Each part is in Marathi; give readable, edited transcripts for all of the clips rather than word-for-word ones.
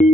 आणि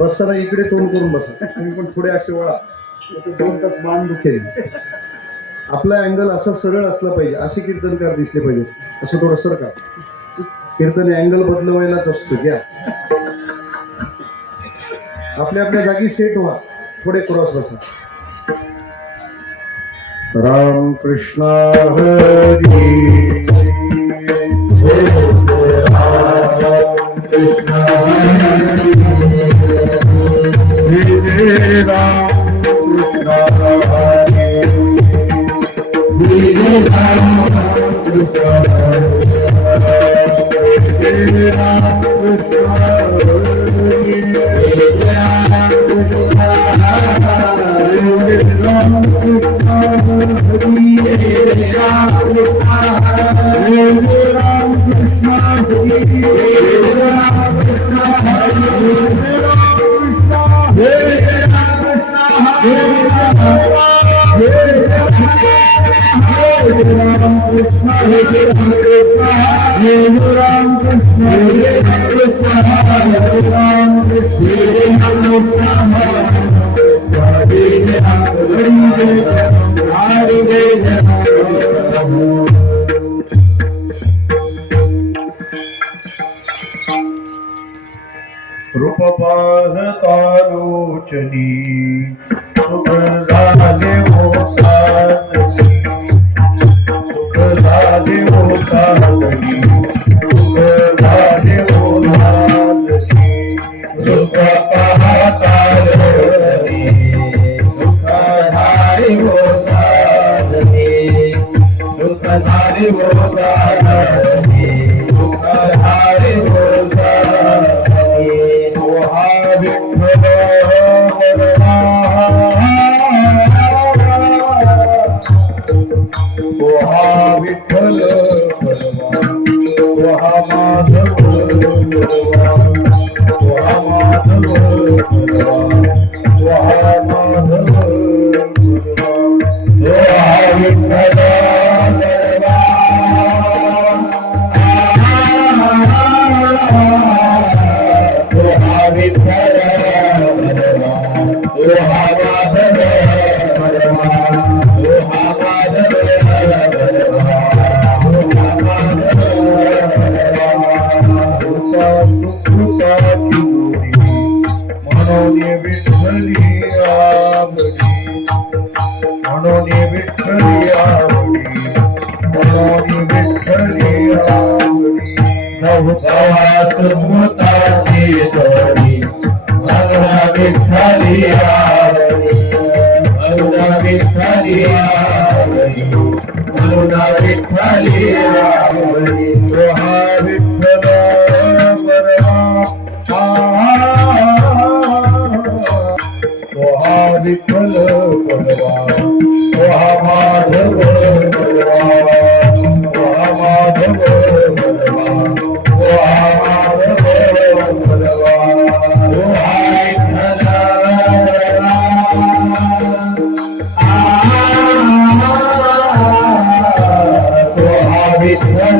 बसताना इकडे तोंड करून बसा. तुम्ही पण थोडे असे वळा, 2 तास मान दुखेल. आपला अँगल असा सरळ असला पाहिजे, असे कीर्तनकार दिसले पाहिजे. असं थोडं सर का कीर्तन अँगल बदलवायलाच असतो. घ्या आपल्या आपल्या जागी सेट व्हा, थोडे क्रॉस बसा. राम कृष्ण हरी कृष्ण हरे राम कृष्ण हरे राम कृष्ण हरे राम कृष्ण रूप पाहता रोचनी सुख झाले हो साधनी, सुख झाले हो साधनी, सुख झाले हो साधनी. रूप पाहता रोचनी सुख झाले हो साधनी, सुख झाले हो साधनी, सुख झाले हो साधनी. विठ्ठल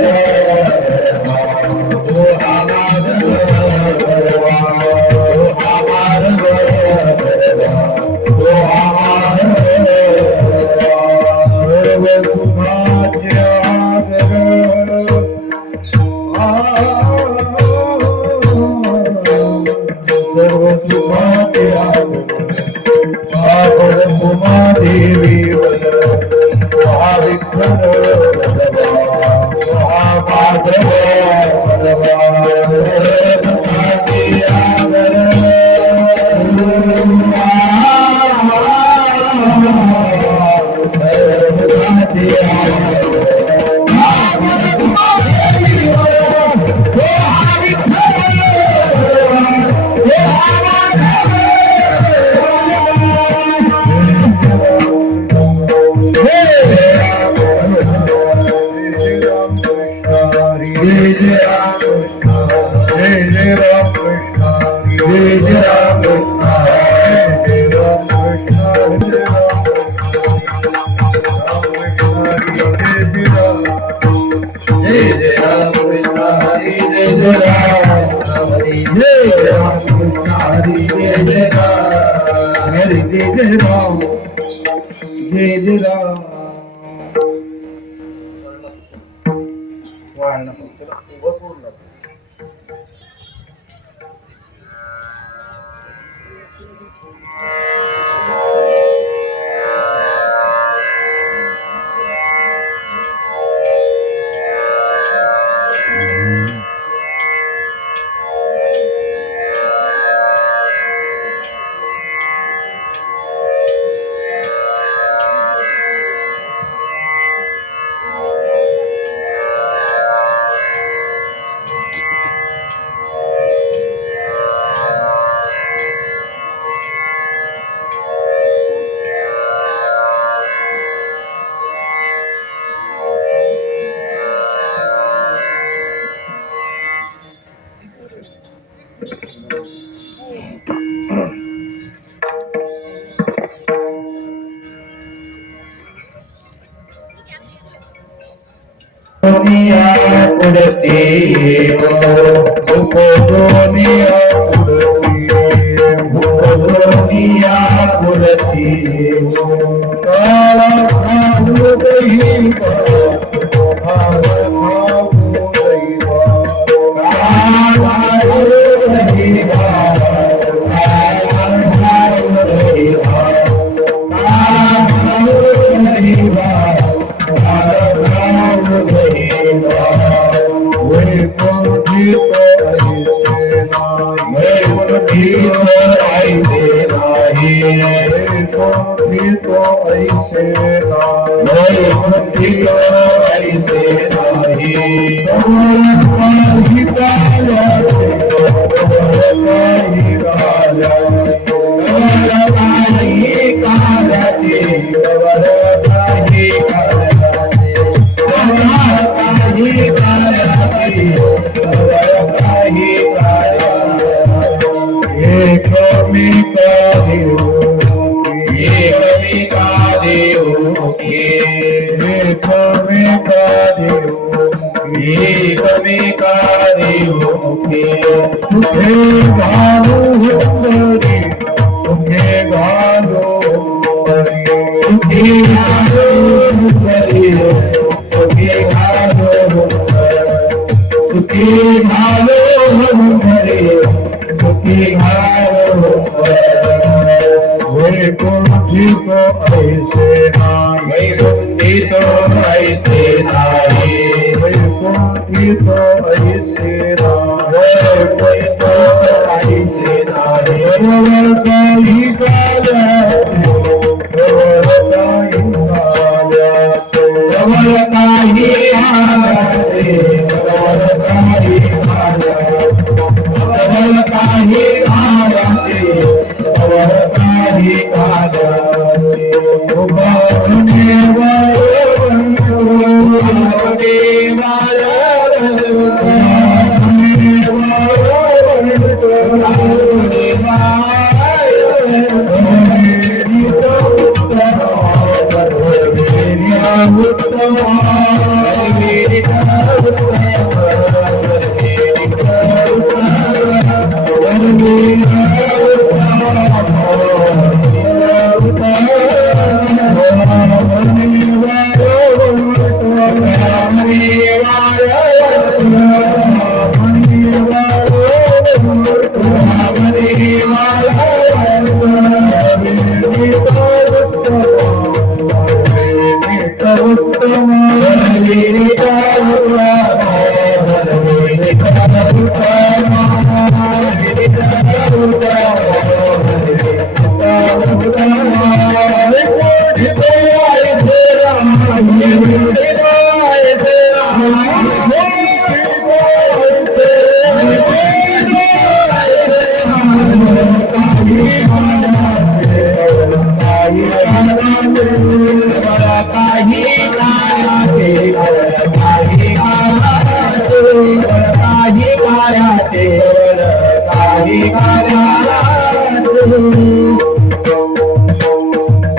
केवळ काही काळात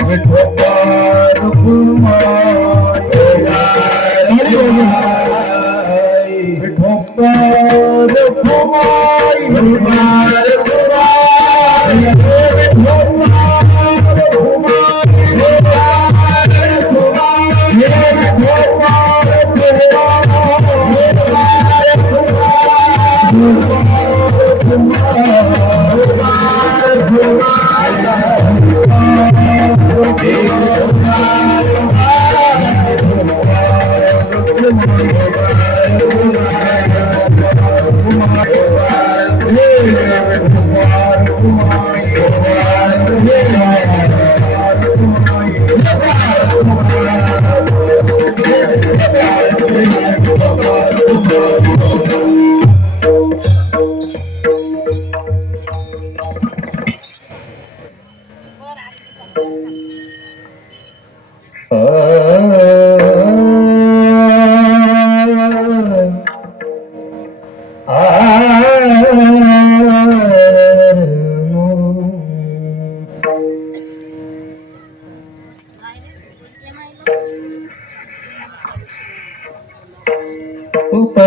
विठोबा रखुमाई विठोबा रखुमाई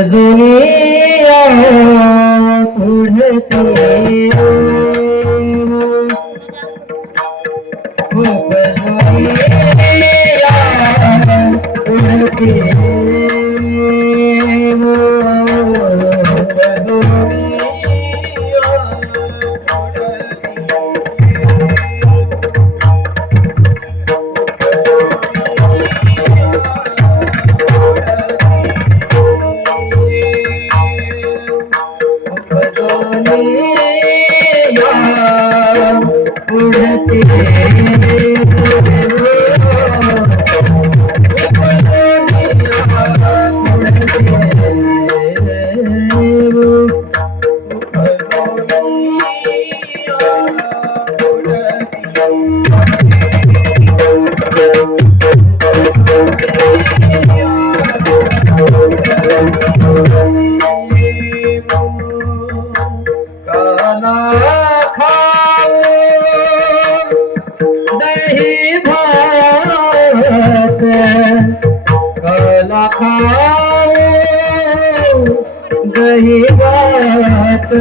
उपजुनिया पुढते उपजुनिया पुढते दही बात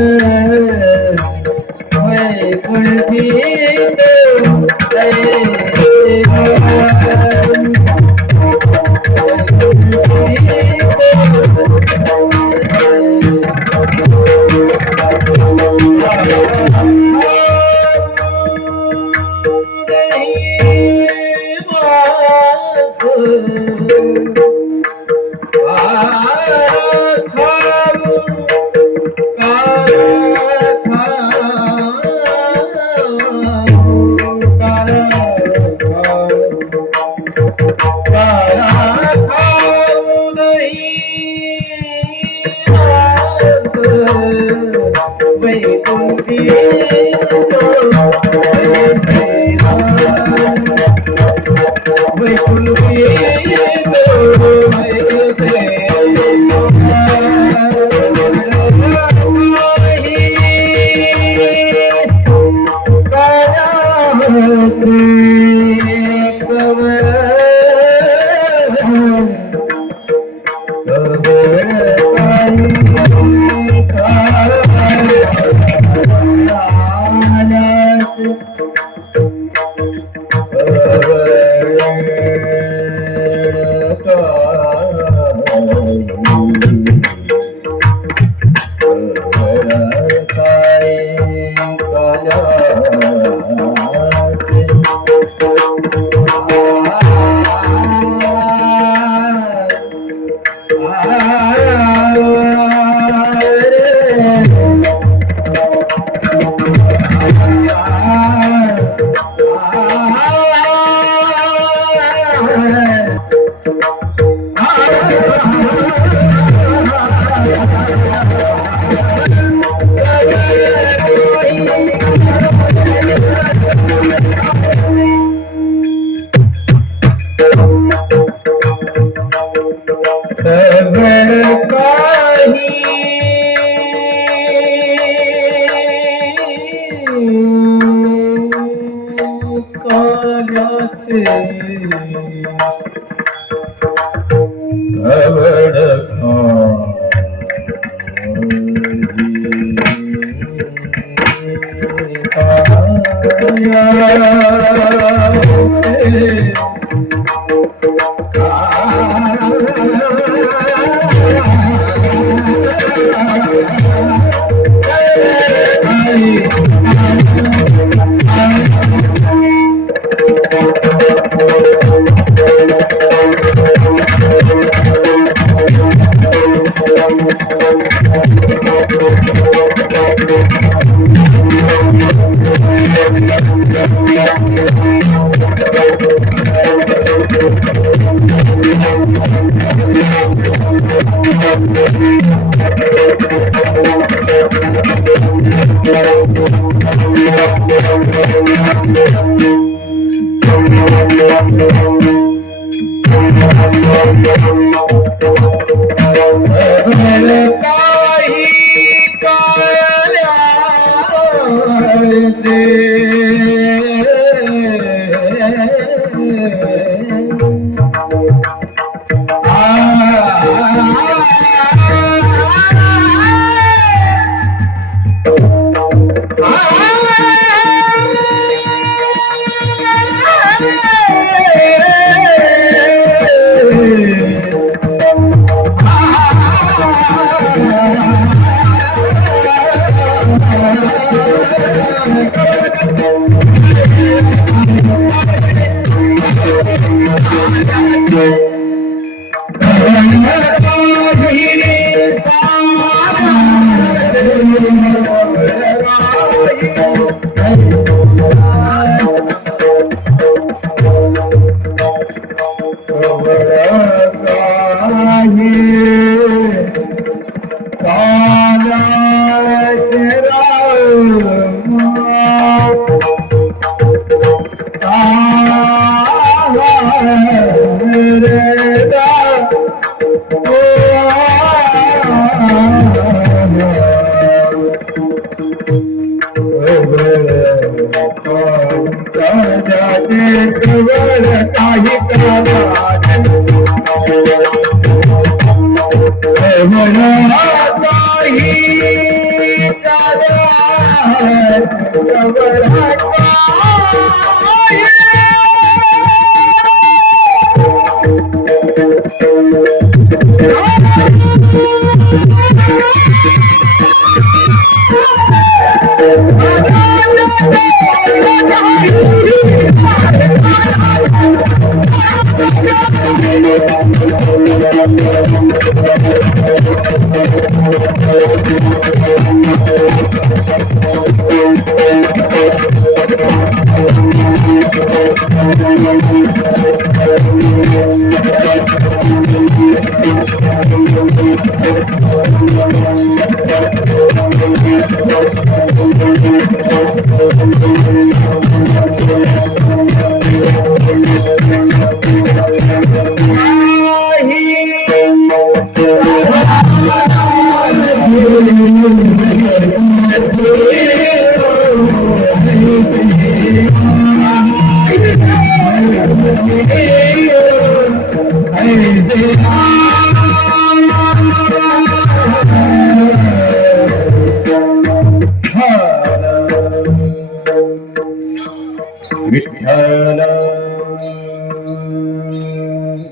विठ्ठल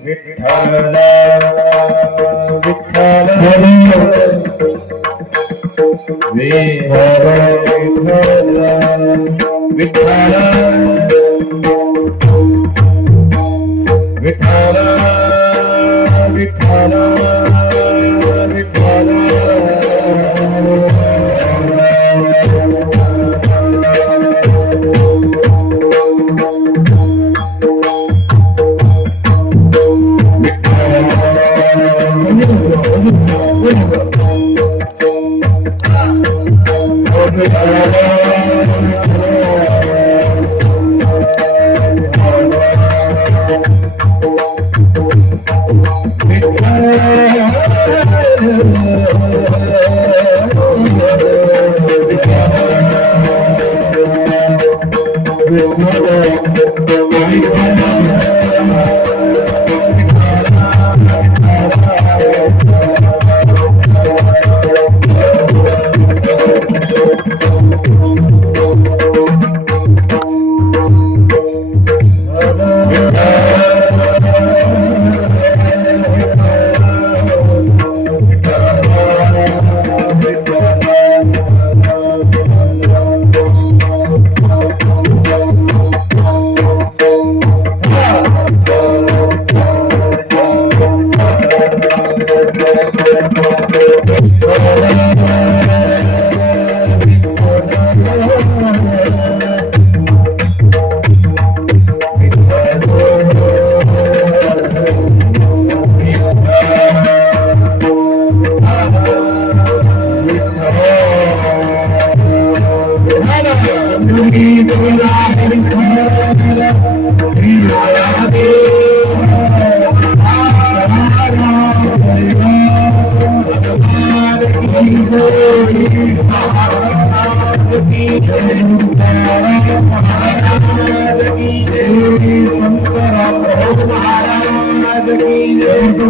विठ्ठल विठ्ठल विठ्ठल विठ्ठल विठ्ठल विठ्ठल Thank you.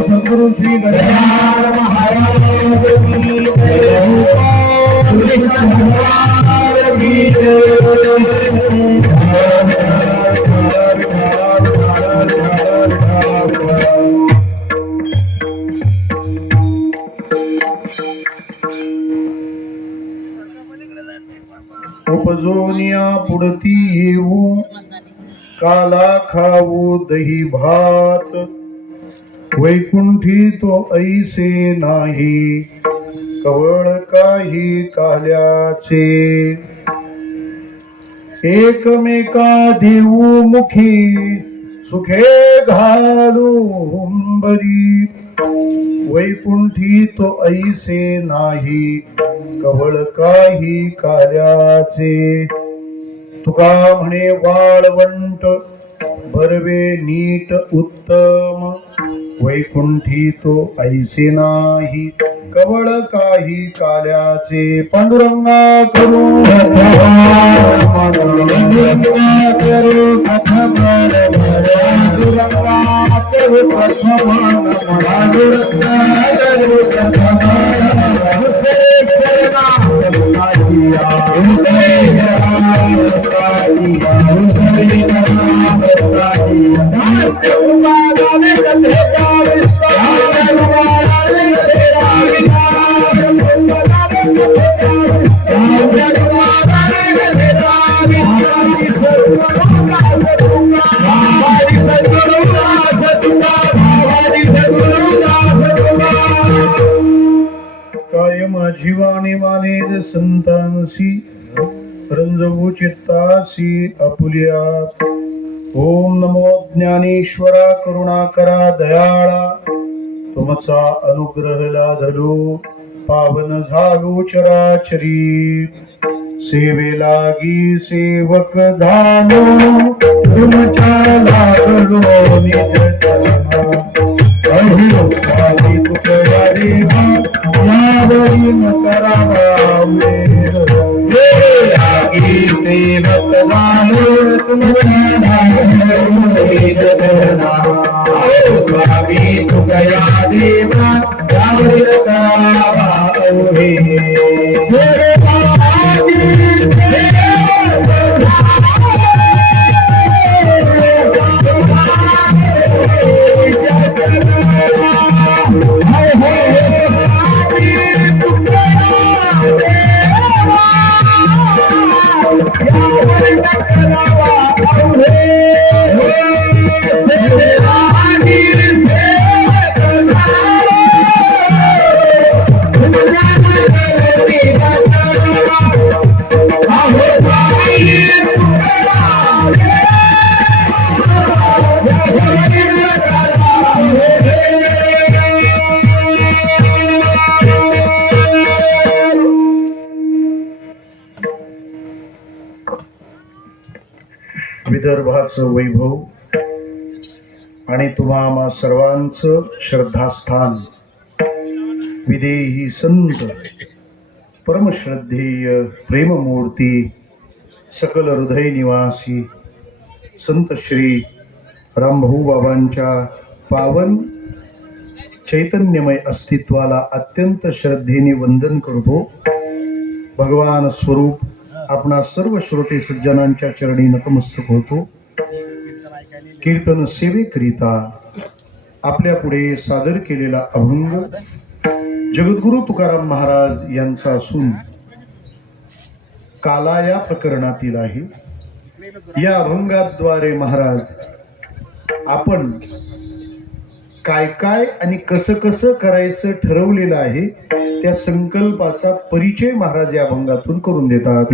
सद्गुरु श्री गजानन महाराज की उपजोनिया पुढती येऊ काला खाऊ दही भात वैकुंठी तो ऐसे नाही कवळ काही काल्याचे एकमेका देऊ मुखी सुखे घालू हुंबरी वैकुंठी तो ऐसे नाही कवळ काही काल्याचे तुका म्हणे वाळवंट बरवे नीट उत्तम वैकुंठी तो ऐसे नाही कवळ काही काल्याचे पांडुरंगा करू कायम जीवानी मानेज संतांसी रंजवू चित्तासी आपुलियात ओम नमो ज्ञानेश्वरा करुणाकरा दयाळा तुमचा अनुग्रह लाधलो पावन झालो चराचरी सेवे लागी सेवक झालो तुमच्या लागलो निज चरणा अहिलो स्वामी तुकया देवा यावरी करावा उमेद सेवे लागी सेवक झालो तुमच्या लागलो निज चरणा स्वामी तुकया देवा यावरी करावा उमेद विदर्भाचं वैभव आणि तुम्हा सर्वांचं श्रद्धास्थान विदेही संत परमश्रद्धेय प्रेममूर्ती सकल हृदय निवासी संत श्री रामभाऊ बाबांच्या पावन चैतन्यमय अस्तित्वाला अत्यंत श्रद्धेने वंदन करतो. भगवान स्वरूप आपणा सर्व श्रोते सज्जनांच्या चरणी नतमस्तक होतो. कीर्तन सेवेकरिता आपल्या पुढे सादर केलेला अभंग जगद्गुरु तुकाराम महाराज यांचा असून काला या प्रकरणातील आहे. या अभंगाद्वारे महाराज आपण काय काय आणि कसं कसं करायचं ठरवलेलं आहे त्या संकल्पाचा परिचय महाराज या अभंगातून करून देतात.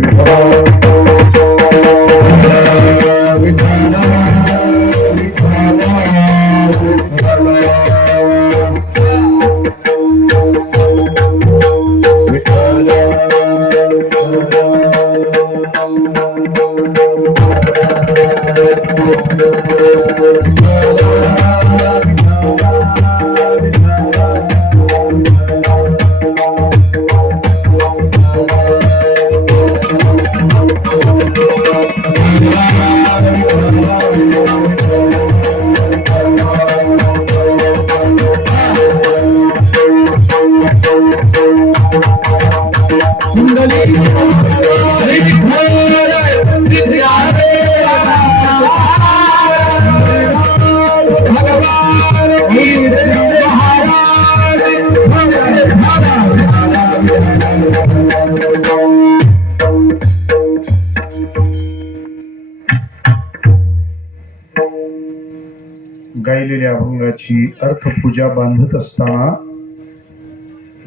गायलेल्या अभंगाची अर्थपूजा बांधत असताना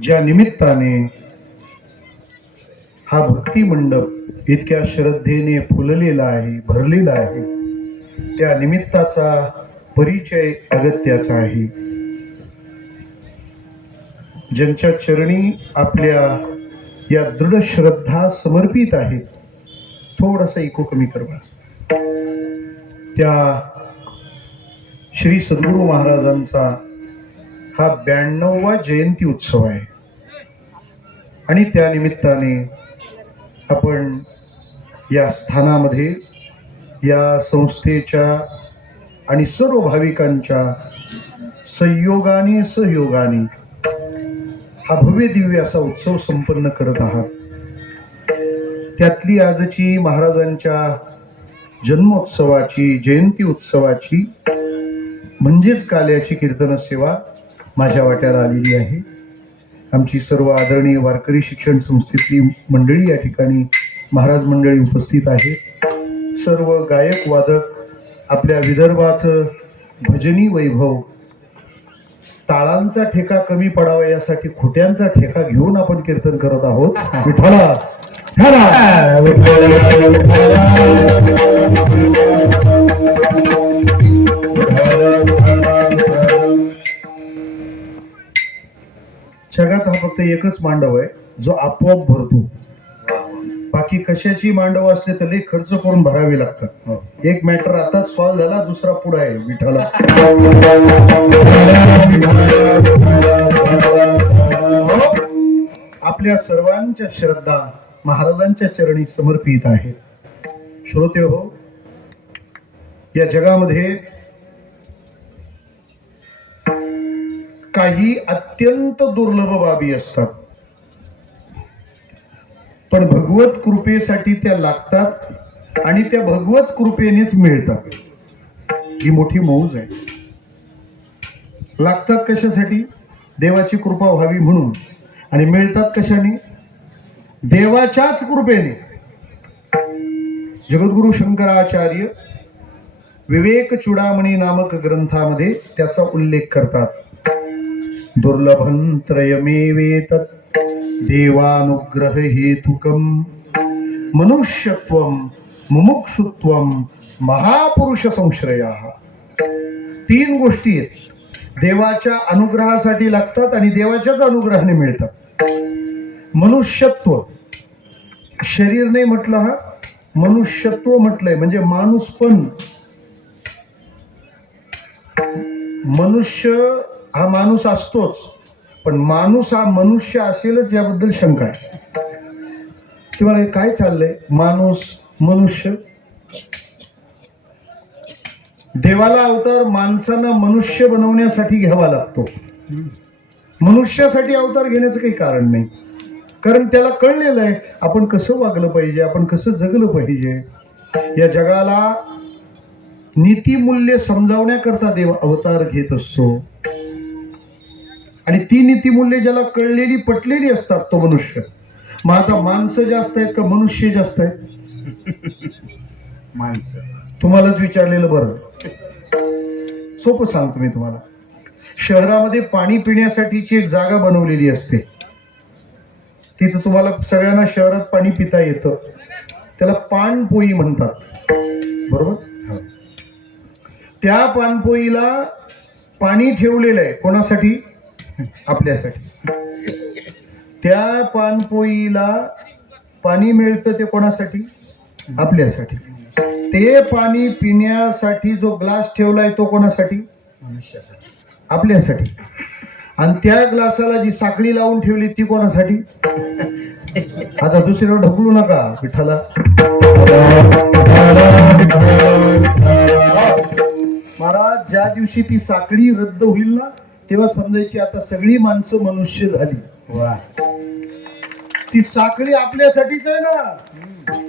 ज्या निमित्ताने हा भक्ती मंडप इतक्या श्रद्धेने फुललेला आहे, भरलेला आहे, त्या निमित्ताचा परिचय अगत्याचा आहे. ज्यांच्या चरणी आपल्या या दृढ श्रद्धा समर्पित आहेत, थोडासा इको कमी करवा. त्या श्री सद्गुरू महाराजांचा हा 92वा जयंती उत्सव आहे आणि त्या निमित्ताने आपण या स्थानामध्ये या संस्थेच्या आणि सर्व भाविकांच्या संयोगाने सहयोगाने हा भव्य दिव्य असा उत्सव संपन्न करत आहात. त्यातली आजची महाराजांच्या जन्मोत्सवाची, जयंती उत्सवाची म्हणजेच काल्याची कीर्तन सेवा माझ्या वाट्याला आलेली आहे. आमची सर्व आदरणीय वारकरी शिक्षण संस्थेतली मंडळी या ठिकाणी महाराज मंडळी उपस्थित आहेत. सर्व गायक वादक आपल्या विदर्भाचं भजनी वैभव, टाळांचा ठेका कमी पडावा यासाठी खोट्यांचा ठेका घेऊन आपण कीर्तन करत आहोत. विठ्ठला जगात हा फक्त एकच मांडव आहे जो आपोआप भरतो. बाकी कशाची मांडव असले तर लई खर्च करून भरावे लागतात. एक मॅटर आता सॉल्व्ह झाला, दुसरा पुढे आहे. विठ्ठला आपल्या सर्वांच्या श्रद्धा महाराजांच्या चरणी समर्पित आहेत. श्रोते हो, या जगामध्ये काही अत्यंत दुर्लभ बाबी असतात, पण भगवत कृपेसाठी त्या लागतात आणि त्या भगवत कृपेनेच मिळतात. ही मोठी मौज आहे. लागतात कशासाठी? देवाची कृपा व्हावी म्हणून. आणि मिळतात कशाने? देवाच्याच कृपेने. जगद्गुरु शंकराचार्य विवेक चूडामणी नामक ग्रंथामध्ये त्याचा उल्लेख करतात. दुर्लभं त्रयमेवेतत् देवानुग्रह हेतुकम मनुष्यत्वम मुमुक्षुत्वम महापुरुष संश्रयाः. 3 गोष्टी आहेत, देवाच्या अनुग्रहासाठी लागतात आणि देवाच्याच अनुग्रहाने मिळतात. मनुष्यत्व, शरीर नाही म्हटलं, हा मनुष्यत्व म्हटलंय म्हणजे माणूस. पण मनुष्य हा माणूस असतोच, पण माणूस हा मनुष्य असेलच याबद्दल शंका आहे. तेव्हा काय चाललंय? माणूस मनुष्य. देवाला अवतार माणसांना मनुष्य बनवण्यासाठी घ्यावा लागतो. मनुष्यासाठी अवतार घेण्याचं काही कारण नाही, कारण त्याला कळलेलं आहे आपण कसं वागलं पाहिजे, आपण कसं जगलं पाहिजे. या जगाला नीतिमूल्य समजावण्याकरता देव अवतार घेत असतो आणि ती नीतिमूल्य ज्याला कळलेली पटलेली असतात तो मनुष्य. मग आता माणसं जास्त आहेत का मनुष्य जास्त आहेत? माणसं. तुम्हालाच विचारलेलं बरं. सोपं सांगतो मी तुम्हाला. शहरामध्ये पाणी पिण्यासाठीची एक जागा बनवलेली असते. तिथं तुम्हाला सगळ्यांना शहरात पाणी पिता येतं. त्याला पाणपोई म्हणतात, बरोबर? त्या पाणपोईला पाणी ठेवलेलं आहे. कोणासाठी? आपल्यासाठी. त्या पाणपोईला पाणी मिळतं ते कोणासाठी? आपल्यासाठी. ते पाणी पिण्यासाठी जो ग्लास ठेवलाय तो कोणासाठी? मनुष्यासाठी. आपल्यासाठी. आणि त्या ग्लासाला जी साखळी लावून ठेवली ती कोणासाठी? आता दुसरीकडे ढकलू नका. विठ्ठला महाराज, ज्या दिवशी ती साखळी रद्द होईल ना तेव्हा समजायची आता सगळी माणसं मनुष्य झाली. वा. ती साखळी आपल्यासाठीच आहे ना.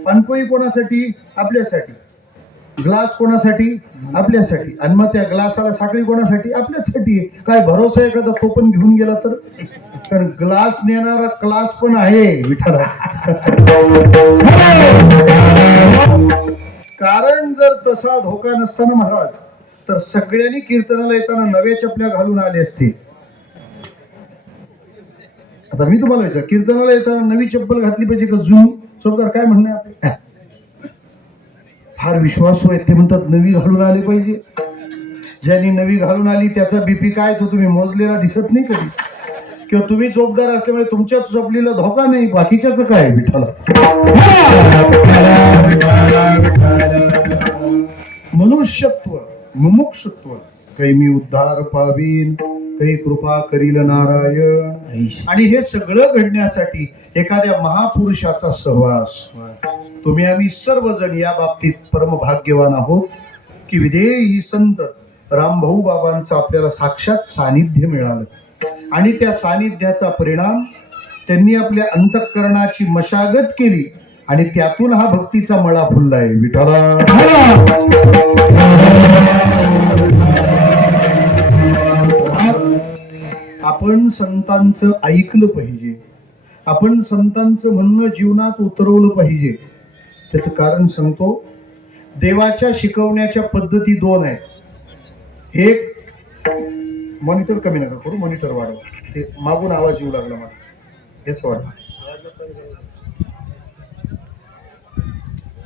पानपोळी कोणासाठी? आपल्यासाठी. ग्लास कोणासाठी? आपल्यासाठी. आणि मग त्या ग्लासाला साखळी कोणासाठी? आपल्यासाठी. काय भरोसा आहे एखादा तो पण घेऊन गेला तर? कारण ग्लास नेणारा क्लास पण आहे विठाला. कारण जर तसा धोका नसताना महाराज तर सगळ्यांनी कीर्तनाला येताना नव्या चपल्या घालून आले असते. आता मी तुम्हाला विचार, कीर्तनाला येताना नवी चप्पल घातली पाहिजे का जुनी? चौकार काय म्हणणं आहे आपलं? फार विश्वासू आहेत ते म्हणतात नवी घालून आली पाहिजे. ज्यांनी नवी घालून आली त्याचा बीपी काय तो तुम्ही मोजलेला दिसत नाही कधी. किंवा तुम्ही जोबदार असल्यामुळे तुमच्या चपलीला धोका नाही, बाकीच्याच काय विठाला. मनुष्यत्व, मुमुक्षुत्व, काही मी उद्धार पावीन, काही कृपा करील नारायण. आणि हे सगळं घडण्यासाठी एखाद्या महापुरुषाचा सहवास. तुम्ही आम्ही सर्वजण या बाबतीत परमभाग्यवान आहोत की विदेही संत रामभाऊ बाबांचं आपल्याला साक्षात सानिध्य मिळालं. आणि त्या सानिध्याचा परिणाम त्यांनी आपल्या अंतःकरणाची मशागत केली आणि त्यातून हा भक्तीचा मळा फुललाय विठाला. आपण संतांचं ऐकलं पाहिजे, आपण संतांचं म्हणणं जीवनात उतरवलं पाहिजे. त्याचं कारण सांगतो. देवाच्या शिकवण्याच्या पद्धती दोन आहेत. एक, मॉनिटर कमी नका करू, मॉनिटर वाढव. ते मागून आवाज येऊ लागला मला, हेच वाढवा.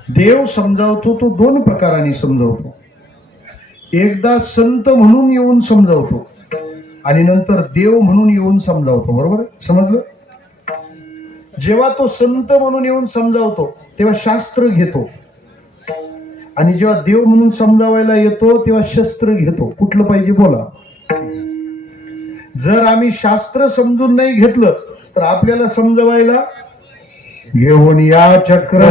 देव समजावतो तो दोन प्रकाराने समजावतो. एकदा संत म्हणून येऊन समजावतो आणि नंतर देव म्हणून येऊन समजावतो. बरोबर समजलं? जेव्हा तो संत म्हणून येऊन समजावतो तेव्हा शास्त्र घेतो आणि जेव्हा देव म्हणून समजावायला येतो तेव्हा शस्त्र घेतो. कुठलं पाहिजे बोला? जर आम्ही शास्त्र समजून नाही घेतलं तर आपल्याला समजवायला घेऊन या चक्र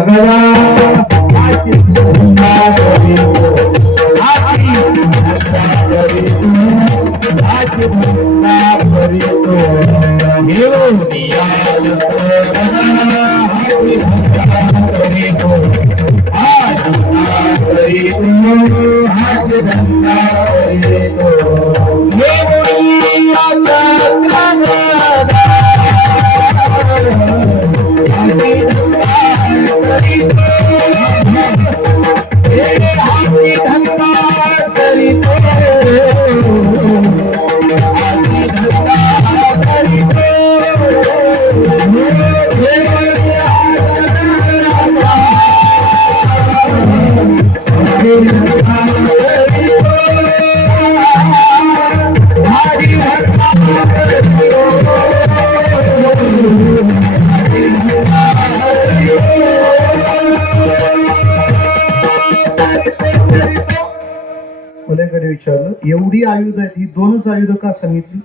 विचारलं, एवढी आयुध आहेत, ही दोनच आयुध का सांगितली?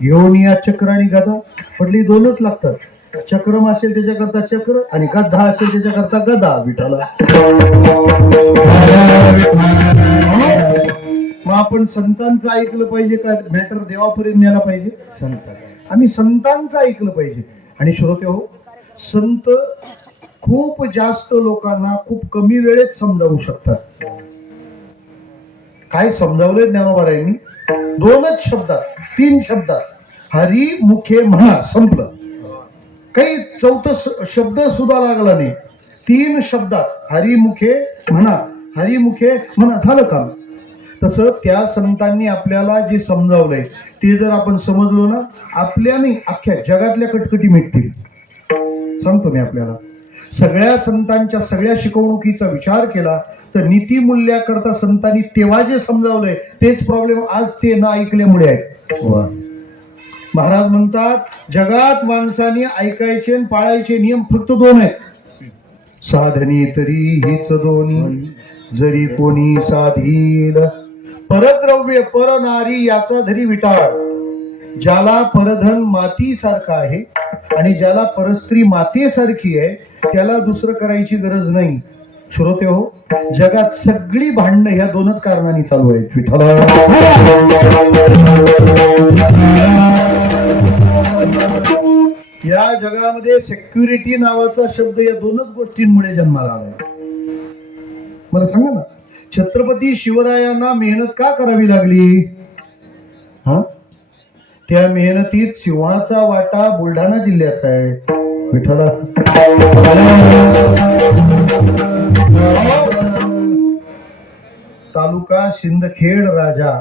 घेऊन या चक्र आणि गदा म्हटली दोनच लागतात. चक्रम असेल त्याच्याकरता चक्र आणि गदा असेल त्याच्याकरता गदा विठाला. मग आपण संतांचं ऐकलं पाहिजे का मॅटर देवापर्यंत न्यायला पाहिजे? आम्ही संतांचं ऐकलं पाहिजे. आणि श्रोते हो, संत खूप जास्त लोकांना खूप कमी वेळेत समजावू शकतात. काय समजावलंय ज्ञानोबारायांनी? दोनच शब्दात, 3 शब्दात, हरी मुखे म्हणा, संपलं. काही चौथा शब्द सुद्धा लागला नाही. 3 शब्दात हरिमुखे म्हणा, हरिमुखे म्हणा, झालं काम. तसं त्या संतांनी आपल्याला जे समजावलंय ते जर आपण समजलो ना, आपल्याने अख्ख्या जगातल्या कटकटी मिटतील. सांगतो मी आपल्याला, सगळ्या संतांच्या सगळ्या शिकवणुकीचा विचार केला तर नीतिमूल्याकरता संतांनी तेव्हा जे समजावलंय तेच प्रॉब्लेम आज ते न ऐकल्यामुळे आहे. महाराज म्हणतात, जगात माणसाने ऐकायचे आणि पाळायचे नियम फक्त 2 आहेत. साधनी तरी हीच दोन्ही, जरी कोणी साधील, परद्रव्य पर नारी याचा धरी विटाळ. ज्याला परधन मातीसारखा आहे आणि ज्याला परस्त्री मातेसारखी आहे त्याला दुसरं करायची गरज नाही. श्रोते हो, जगात सगळी भांडणं ह्या 2च कारणांनी चालू आहेत विठाला. या जगामध्ये सेक्युरिटी नावाचा शब्द या दोनच गोष्टींमुळे जन्माला आलाय. मला सांगा ना, छत्रपती शिवरायांना मेहनत का करावी लागली? हा, त्या मेहनतीत सिंहाचा वाटा बुलढाणा जिल्ह्याचा आहे. विठ्ठला, तालुका सिंदखेड राजा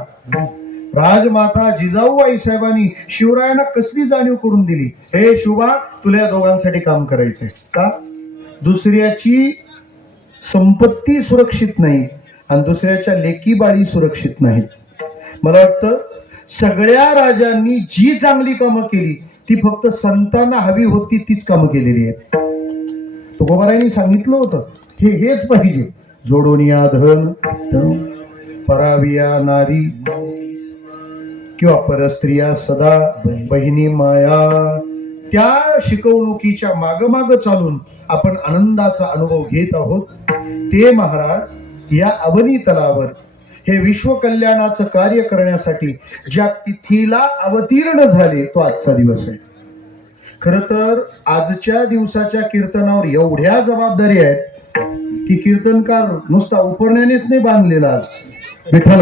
राजमाता जिजाऊ आईसाहेबांनी शिवरायांना कसली जाणीव करून दिली, हे शिवबा तुला या दोघांसाठी काम करायचंय का? दुसऱ्याची संपत्ती सुरक्षित नाही आणि दुसऱ्याच्या लेकी बाळी सुरक्षित नाही. मला वाटतं सगळ्या राजांनी जी चांगली कामं केली ती फक्त संतांना हवी होती तीच कामं केलेली आहेत. तुकोबारायांनी सांगितलं होतं हेच पाहिजे, जोडोनिया धन पराविया नारी किंवा परस्त्रिया सदा बहिणी माया. त्या शिकवणुकीच्या मागमाग चालून आपण आनंदाचा अनुभव घेत आहोत. ते महाराज या अवनी तलावर हे विश्व कल्याणाचं कार्य करण्यासाठी ज्या तिथीला अवतीर्ण झाले तो आजचा दिवस आहे. खर तर आजच्या दिवसाच्या कीर्तनावर एवढ्या जबाबदारी आहेत की कीर्तनकार नुसता उपरण्यानेच नाही बांधलेला. विठ्ठल,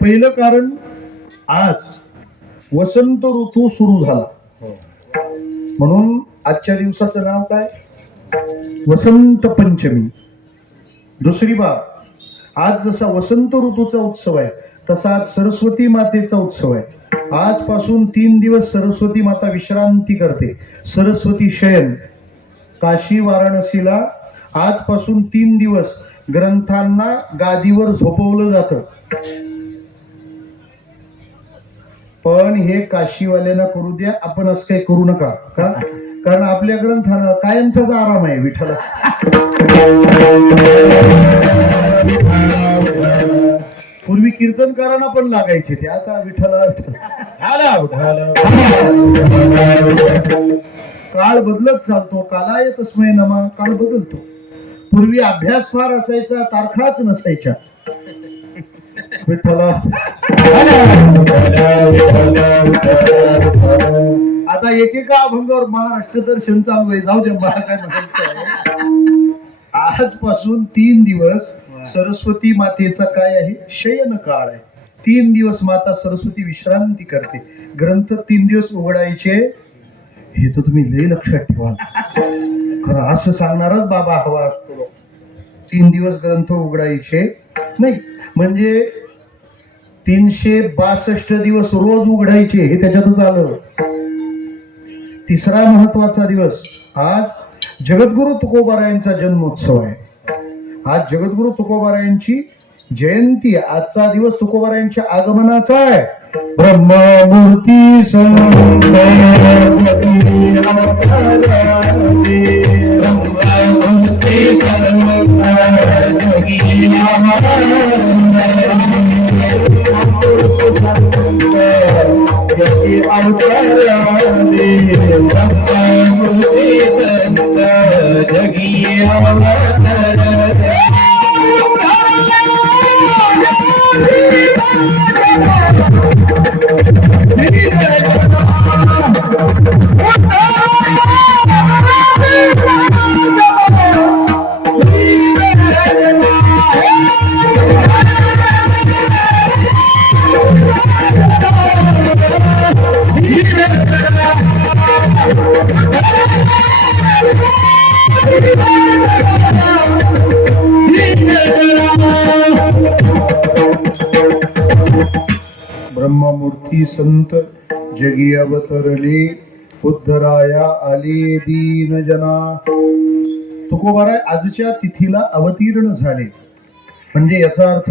पहिलं कारण आज वसंत ऋतू सुरू झाला म्हणून आजच्या दिवसाचं नाव काय? वसंत पंचमी. दुसरी बाब, आज जसा वसंत ऋतूचा उत्सव आहे तसा आज सरस्वती मातेचा उत्सव आहे. आजपासून 3 दिवस सरस्वती माता विश्रांती करते. सरस्वती शयन. काशी वाराणसीला आजपासून 3 दिवस ग्रंथांना गादीवर झोपवलं जातं. पण हे काशीवाल्यांना करू द्या, आपण असं काही करू नका. का? कारण आपल्या ग्रंथाला कायमचाच आराम आहे. विठ्ठला, पूर्वी कीर्तनकारांना पण लागायचे ते, आता विठ्ठला. काळ बदलत चालतो. कालाय तस्मै नमः. काळ बदलतो. पूर्वी अभ्यास फार असायचा, तारखाच नसायच्या. विठ्ठला, आता एकेका अभंगावर महाराष्ट्र दर्शन चालू आहे. जाऊ दे, मला काय म्हणायचं. आजपासून 3 दिवस सरस्वती मातेचा काय आहे? शयन काळ आहे. 3 दिवस माता सरस्वती विश्रांती करते. ग्रंथ 3 दिवस उघडायचे, हे तर तुम्ही लई लक्षात ठेवा. खरं असं सांगणारच बाबा हवा असतो. 3 दिवस ग्रंथ उघडायचे नाही म्हणजे 362 दिवस रोज उघडायचे, हे त्याच्यातच आलं. तिसरा महत्वाचा दिवस आज जगद्गुरु तुकोबारायांचा जन्मोत्सव आहे. आज जगद्गुरु तुकोबारायांची जयंती. आजचा दिवस तुकोबारायांच्या आगमनाचा आहे. ब्रह्ममूर्ती ब्रह्ममूर्ती संत जगी अवतरले, उद्धराया आले दीन जना. तुकोबाराय आजच्या तिथीला अवतीर्ण झाले. म्हणजे याचा अर्थ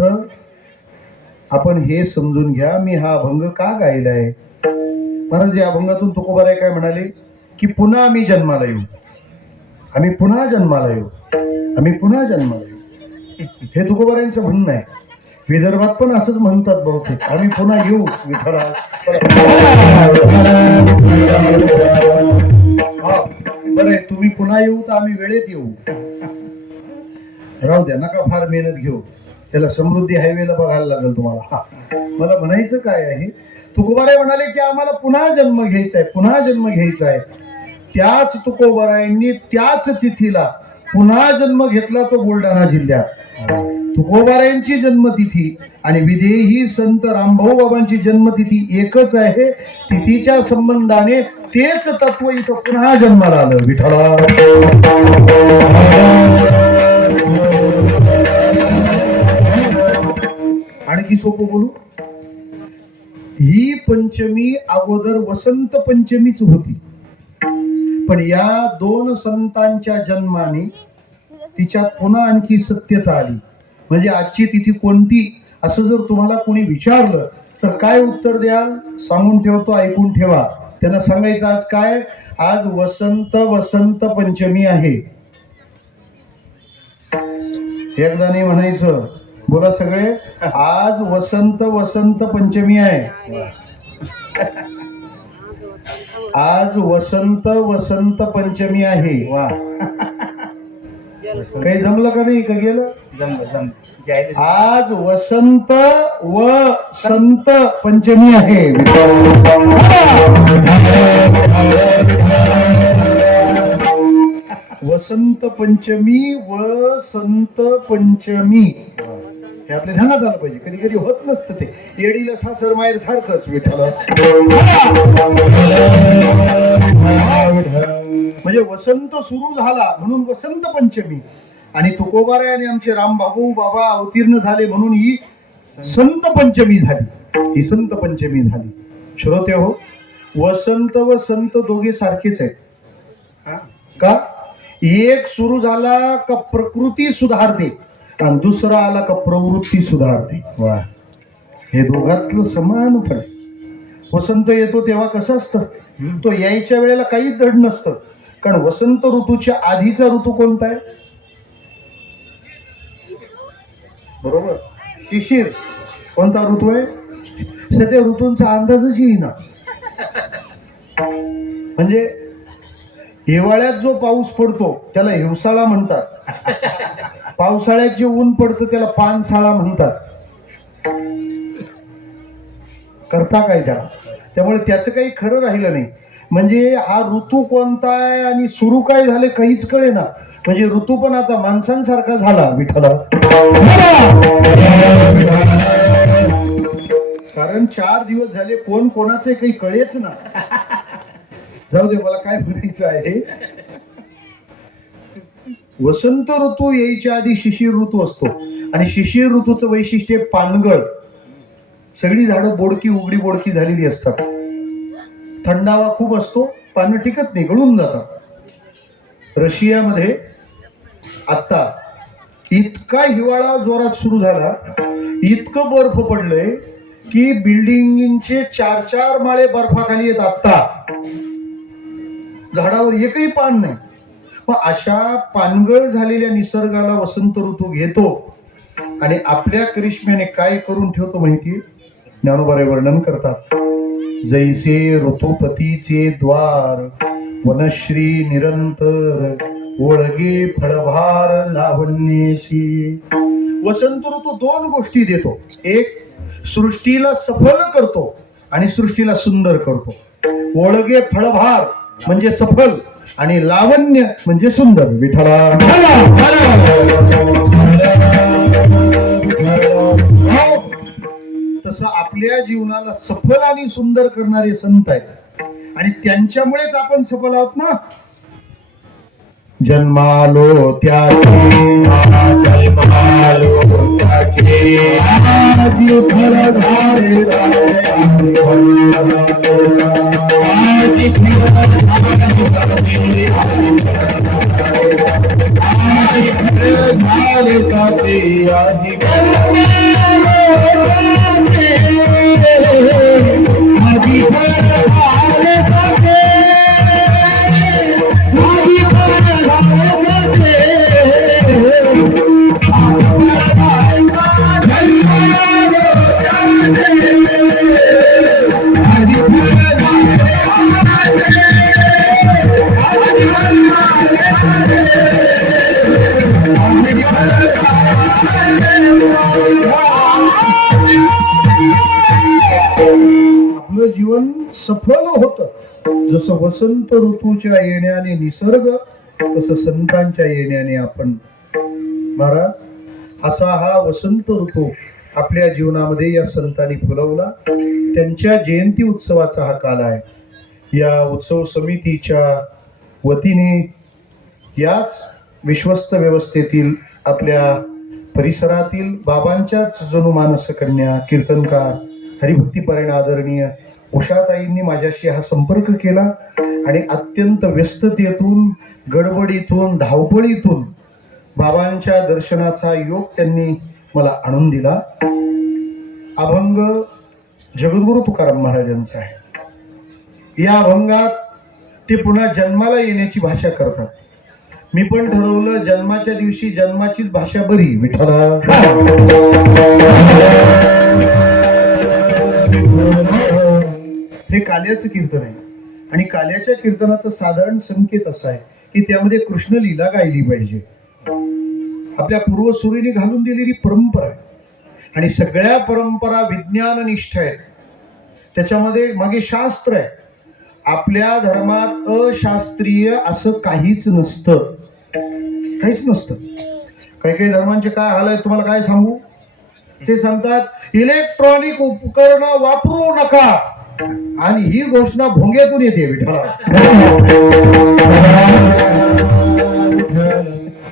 आपण हे समजून घ्या, मी हा अभंग का गायलाय. महाराज या अभंगातून तुकोबाराय काय म्हणाले की पुन्हा आम्ही जन्माला येऊ, आम्ही पुन्हा जन्माला येऊ, आम्ही पुन्हा जन्माला येऊ. हे तुकोबारायांचं म्हणणं आहे. विदर्भात पण असंच म्हणतात बहुतेक, आम्ही पुन्हा येऊ. विठ्ठला, बरं तुम्ही पुन्हा येऊ तर आम्ही वेळेत येऊ. राहू द्या, नका फार मेहनत घेऊ. त्याला समृद्धी हायवेला बघायला लागेल तुम्हाला. मला म्हणायचं काय आहे, तुकोबाराय म्हणाले की आम्हाला पुन्हा जन्म घ्यायचा आहे, पुन्हा जन्म घ्यायचा आहे. त्याच तुकोबारायांनी त्याच तिथीला पुन्हा जन्म घेतला, तो बुलढाणा जिल्ह्यात. तुकोबारायांची जन्मतिथी आणि विदेही संत रामभाऊ बाबांची जन्मतिथी एकच आहे. तिथीच्या संबंधाने तेच तत्व इथं पुन्हा जन्माला आलं. विठ्ठला आणखी सोपं बोलू, ही पंचमी अगोदर वसंत पंचमीच होती, पण या दोन संतांच्या जन्माने तिच्यात पुन्हा आणखी सत्यता आली. म्हणजे आजची तिथी कोणती असं जर तुम्हाला कोणी विचारलं तर काय उत्तर द्याल? सांगून ठेवतो, ऐकून ठेवा. त्यांना सांगायचं आज काय, आज वसंत पंचमी आहे. एकदा नाही म्हणायचं, बोला सगळे, आज वसंत पंचमी आहे. आज वसंत पंचमी आहे. वा, काही जमलं का नाही, का गेलं? जमलं. आज वसंत व संत पंचमी आहे. वसंत पंचमी व संत पंचमी हे आपल्या ध्यानात आलं पाहिजे. कधी कधी होत नसतं ते, येडीला सासर माहेर सारखंच. विठ्ठला म्हणजे वसंत सुरू झाला म्हणून वसंत पंचमी, आणि तुकोबाराय आणि आमचे रामभाऊ बाबा अवतीर्ण झाले म्हणून ही संत पंचमी झाली. ही संत पंचमी झाली. श्रोते हो, वसंत व संत दोघे सारखेच आहेत का? एक सुरू झाला का प्रकृती सुधारते आणि दुसरा आला का प्रवृत्ती सुधारते. वा, हे दोघातलं समान फळ. वसंत येतो तेव्हा कसं असतं, तो यायच्या वेळेला काहीच धड नसतं. कारण वसंत ऋतूच्या आधीचा ऋतू कोणता आहे? बरोबर, शिशिर. कोणता ऋतू आहे? सध्या ऋतूंचा अंदाजच येईना. म्हणजे हिवाळ्यात जो पाऊस पडतो त्याला हिवसाळा म्हणतात, पावसाळ्यात जे ऊन पडतं त्याला पानसाळा म्हणतात. करता काय त्याला? त्यामुळे त्याचं काही खरं राहिलं नाही. म्हणजे हा ऋतू कोणता आहे आणि सुरू काय झाले काहीच कळे ना. म्हणजे ऋतू पण आता माणसांसारखा झाला. विठ्ठला कारण 4 दिवस झाले कोण कोणाचे काही कळेच ना. जाऊ दे, मला काय म्हणायचं आहे, वसंत ऋतू यायच्या आधी शिशिर ऋतू असतो आणि शिशिर ऋतूचं वैशिष्ट्य पानगळ. सगळी झाडं बोडकी उघडी बोडकी झालेली असतात, थंडावा खूप असतो, पानं टिकत नाही, गळून जातात. रशियामध्ये आता इतका हिवाळा जोरात सुरू झाला, इतकं बर्फ पडलंय की बिल्डिंगचे 4-4 माळे बर्फाखाली आहेत. आता झाडावर एकही पान नाही. मग अशा पानगळ झालेल्या निसर्गाला वसंत ऋतू घेतो आणि आपल्या करिश्म्याने काय करून ठेवतो माहिती? ज्ञानोबारे वर्णन करतात, जैसे ऋतुपतीचे द्वार वनश्री निरंतर ओळगे फळभार लावण्येशी. वसंत ऋतू 2 गोष्टी देतो. एक, सृष्टीला सफल करतो आणि सृष्टीला सुंदर करतो. ओळगे फळभार म्हणजे सफल आणि लावण्य म्हणजे सुंदर. विठ्ठला तसं आपल्या जीवनाला सफल आणि सुंदर करणारे संत आहेत आणि त्यांच्यामुळेच आपण सफल आहोत ना. जन्मालो त्याचे आदि फळ झाले सफल होतं. जसं वसंत ऋतूच्या येण्याने निसर्ग, तसं संतांच्या येण्याने आपण. महाराज, असा हा वसंत ऋतू आपल्या जीवनामध्ये या संतांनी फुलवला. त्यांच्या जयंती उत्सवाचा हा काल आहे. या उत्सव समितीच्या वतीने याच विश्वस्त व्यवस्थेतील आपल्या परिसरातील बाबांच्याच जणू मानस कन्या, कीर्तनकार, हरिभक्तीपरायण आदरणीय उषाताईंनी माझ्याशी हा संपर्क केला आणि अत्यंत व्यस्ततेतून, गडबडीतून, धावपळीतून बाबांच्या दर्शनाचा योग त्यांनी मला आणून दिला. अभंग जगद्गुरु तुकाराम महाराजांचा आहे. या अभंगात ते पुन्हा जन्माला येण्याची भाषा करतात. मी पण ठरवलं जन्माच्या दिवशी जन्माचीच भाषा बरी. विठ्ठला, हे काल्याचं कीर्तन आहे आणि काल्याच्या कीर्तनाचं साधारण संकेत असा आहे की त्यामध्ये कृष्ण लीला गायली पाहिजे. आपल्या पूर्वसुरीने घालून दिलेली परंपरा आहे आणि सगळ्या परंपरा विज्ञाननिष्ठ आहेत. त्याच्यामध्ये मागे शास्त्र आहे. आपल्या धर्मात अशास्त्रीय असं काहीच नसतं, काहीच नसतं. काही काही धर्मांचे काय हाल आहे तुम्हाला काय सांगू. ते सांगतात इलेक्ट्रॉनिक उपकरणं वापरू नका, आणि ही घोषणा भोंग्यातून येते. विठ्ठला,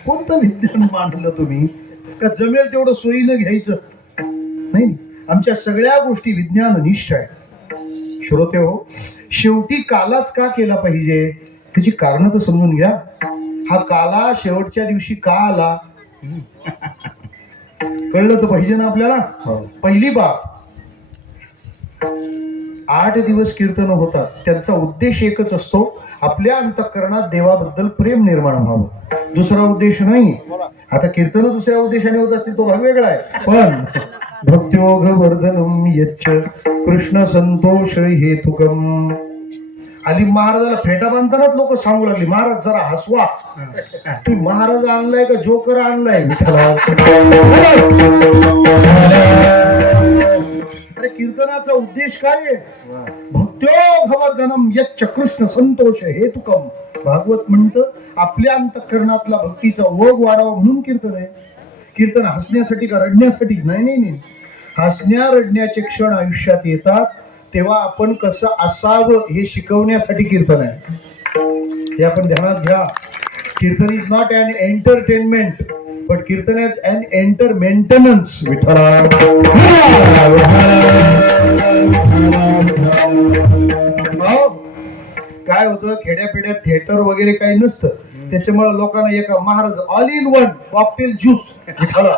कोणतं विज्ञान मांडलं तुम्ही का जमेल तेवढं सोयीनं घ्यायचं नाही. आमच्या सगळ्या गोष्टी विज्ञाननिष्ठ आहेत. श्रोते हो, शेवटी कालाच का केला पाहिजे त्याची कारण तर समजून घ्या. हा काला शेवटच्या दिवशी का आला कळलं तर पाहिजे ना आपल्याला. पहिली बाब, 8 दिवस कीर्तन होतात. त्यांचा उद्देश एकच असतो, आपल्या अंतःकरणात देवाबद्दल प्रेम निर्माण व्हावं. दुसरा उद्देश नाही. आता कीर्तन दुसऱ्या उद्देशाने होत असतील तो भाग वेगळा आहे. पण भक्त्योग वर्धनम यच्च कृष्ण संतोष हेतुकम. आली महाराजाला फेटा बांधतानाच लोक सांगू लागली, महाराज जरा हसवा. तू महाराज आणलाय का जोकर आणलाय. विठ्ठला, अरे कीर्तनाचा उद्देश काय आहे. भक्त्योगवर्धनम यच्च कृष्ण संतोष हेतुकम. भागवत म्हणतं आपल्या अंतःकरणातला भक्तीचा ओघ वाढावा म्हणून कीर्तन आहे. कीर्तन हसण्यासाठी का रडण्यासाठी नाही. नाही नाही, हसण्या रडण्याचे क्षण आयुष्यात येतात तेव्हा आपण कसं असावं हे शिकवण्यासाठी कीर्तन आहे. हे आपण ध्यानात घ्या. Kirtan is not an entertainment but kirtan is an enter maintenance. विठ्ठला, काय होतं खेड्यापेड्यात थिएटर वगैरे काही नसतं. त्याच्यामुळे लोकांना एका Maharaj all in one cocktail juice. विठ्ठला,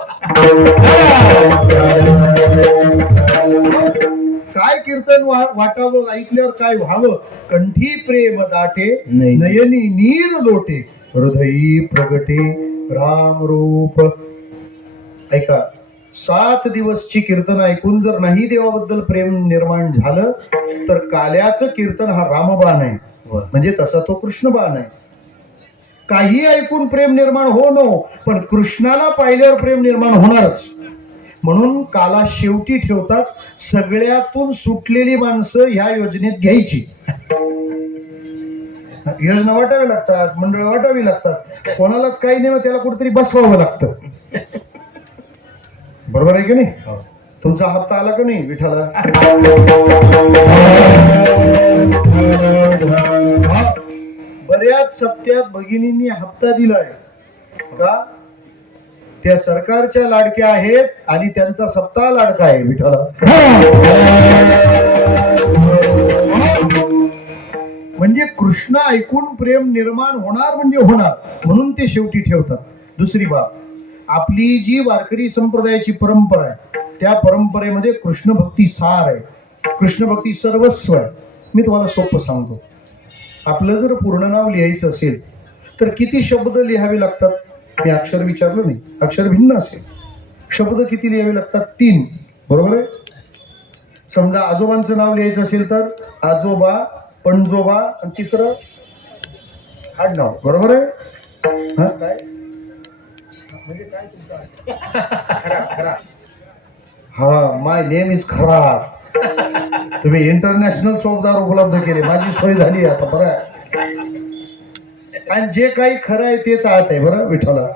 काय कीर्तन वाटावं, ऐकल्यावर काय व्हावं. कंठी प्रेम दाटे, नयनी नीर लोटे, हृदयी प्रगटे राम रूप. ऐका, 7 दिवसची कीर्तन ऐकून जर नाही देवाबद्दल प्रेम निर्माण झालं तर काल्याचं कीर्तन हा रामबाण आहे, म्हणजे तसा तो कृष्णबाण आहे. काही ऐकून प्रेम निर्माण हो नो, पण कृष्णाला पाहिल्यावर प्रेम निर्माण होणारच. म्हणून काला शेवटी ठेवतात. सगळ्यातून सुटलेली माणसं ह्या योजनेत घ्यायची. योजना वाटावी लागतात, मंडळ वाटावी लागतात. कोणालाच काही नाही, त्याला कुठेतरी बसवावं लागतं. बरोबर आहे की नाही. तुमचा हप्ता आला का नाही विठाला. बऱ्याच सप्त्यात भगिनींनी हप्ता दिलाय का. त्या सरकारच्या लाडक्या आहेत आणि त्यांचा सप्ताह लाडका आहे. विठाला, म्हणजे कृष्ण ऐकून प्रेम निर्माण होणार म्हणजे होणार, म्हणून ते शेवटी ठेवतात. दुसरी बाब, आपली जी वारकरी संप्रदायाची परंपरा आहे त्या परंपरेमध्ये कृष्ण भक्ती सार आहे, कृष्ण भक्ती सर्वस्व आहे. मी तुम्हाला सोपं सांगतो. आपलं जर पूर्ण नाव लिहायचं असेल तर किती शब्द लिहावे लागतात. मी अक्षर विचारलं नाही, अक्षर भिन्न असेल. शब्द किती लिहावे लागतात. 3. बरोबर आहे. समजा आजोबांचं नाव लिहायचं असेल तर आजोबा, पणजोबा आणि तिसरं आडनाव. बरोबर आहे. हा काय म्हणजे काय तुमचं. हा, माय नेम इज खरा. तुम्ही इंटरनॅशनल चौकदार उपलब्ध केले, माझी सोय झाली आता बरं आहे. आणि जे काही खरं आहे तेच आत आहे बरं विठ्ठला.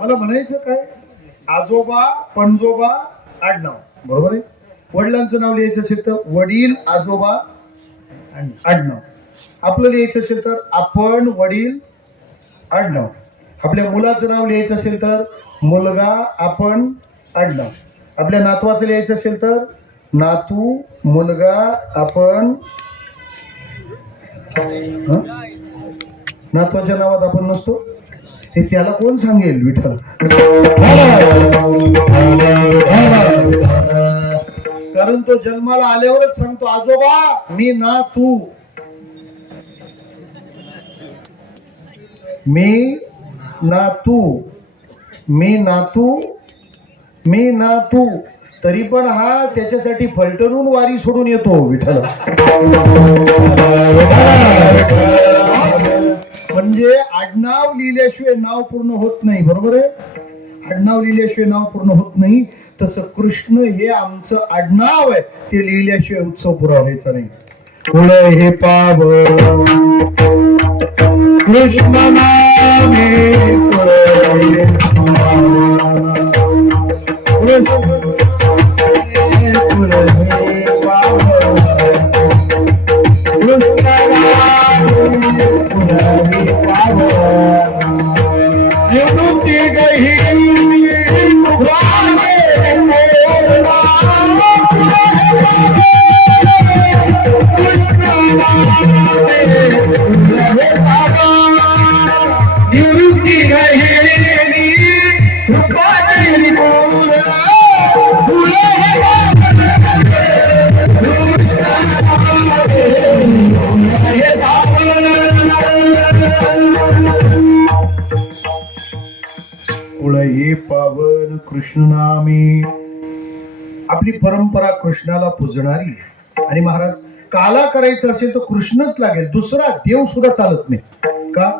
मला म्हणायचं काय, आजोबा पणजोबा आडनाव बरोबर आहे. वडिलांचं नाव लिहायचं असेल तर वडील आजोबा आडनाव. आपलं लिहायचं असेल तर आपण वडील आडनाव. आपल्या मुलाचं नाव लिहायचं असेल तर मुलगा आपण आडनाव. आपल्या नातवाचं लिहायचं असेल तर नातू मुलगा आपण. हं? नातवाच्या नावात आपण नसतो, ते त्याला कोण सांगेल विठ्ठल. कारण तो जन्माला आल्यावरच सांगतो आजोबा मी ना तू, मी ना तू, मी नातू, मी ना तू. तरी पण हा त्याच्यासाठी फलटणून वारी सोडून येतो विठ्ठल. म्हणजे आडनाव लिहिल्याशिवाय नाव पूर्ण होत नाही बरोबर आहे. आडनाव लिहिल्याशिवाय नाव पूर्ण होत नाही. तसं कृष्ण हे आमचं आडनाव आहे, ते लिहिल्याशिवाय उत्सव पुरा व्हायचा नाही. कुळ हे पाव कृष्ण नामे, कुळ हे पावन कृष्ण नामे. आपली परंपरा कृष्णाला पूजणारी. आणि महाराज काला करायचं असेल तर कृष्णच लागेल, दुसरा देव सुद्धा चालत नाही. का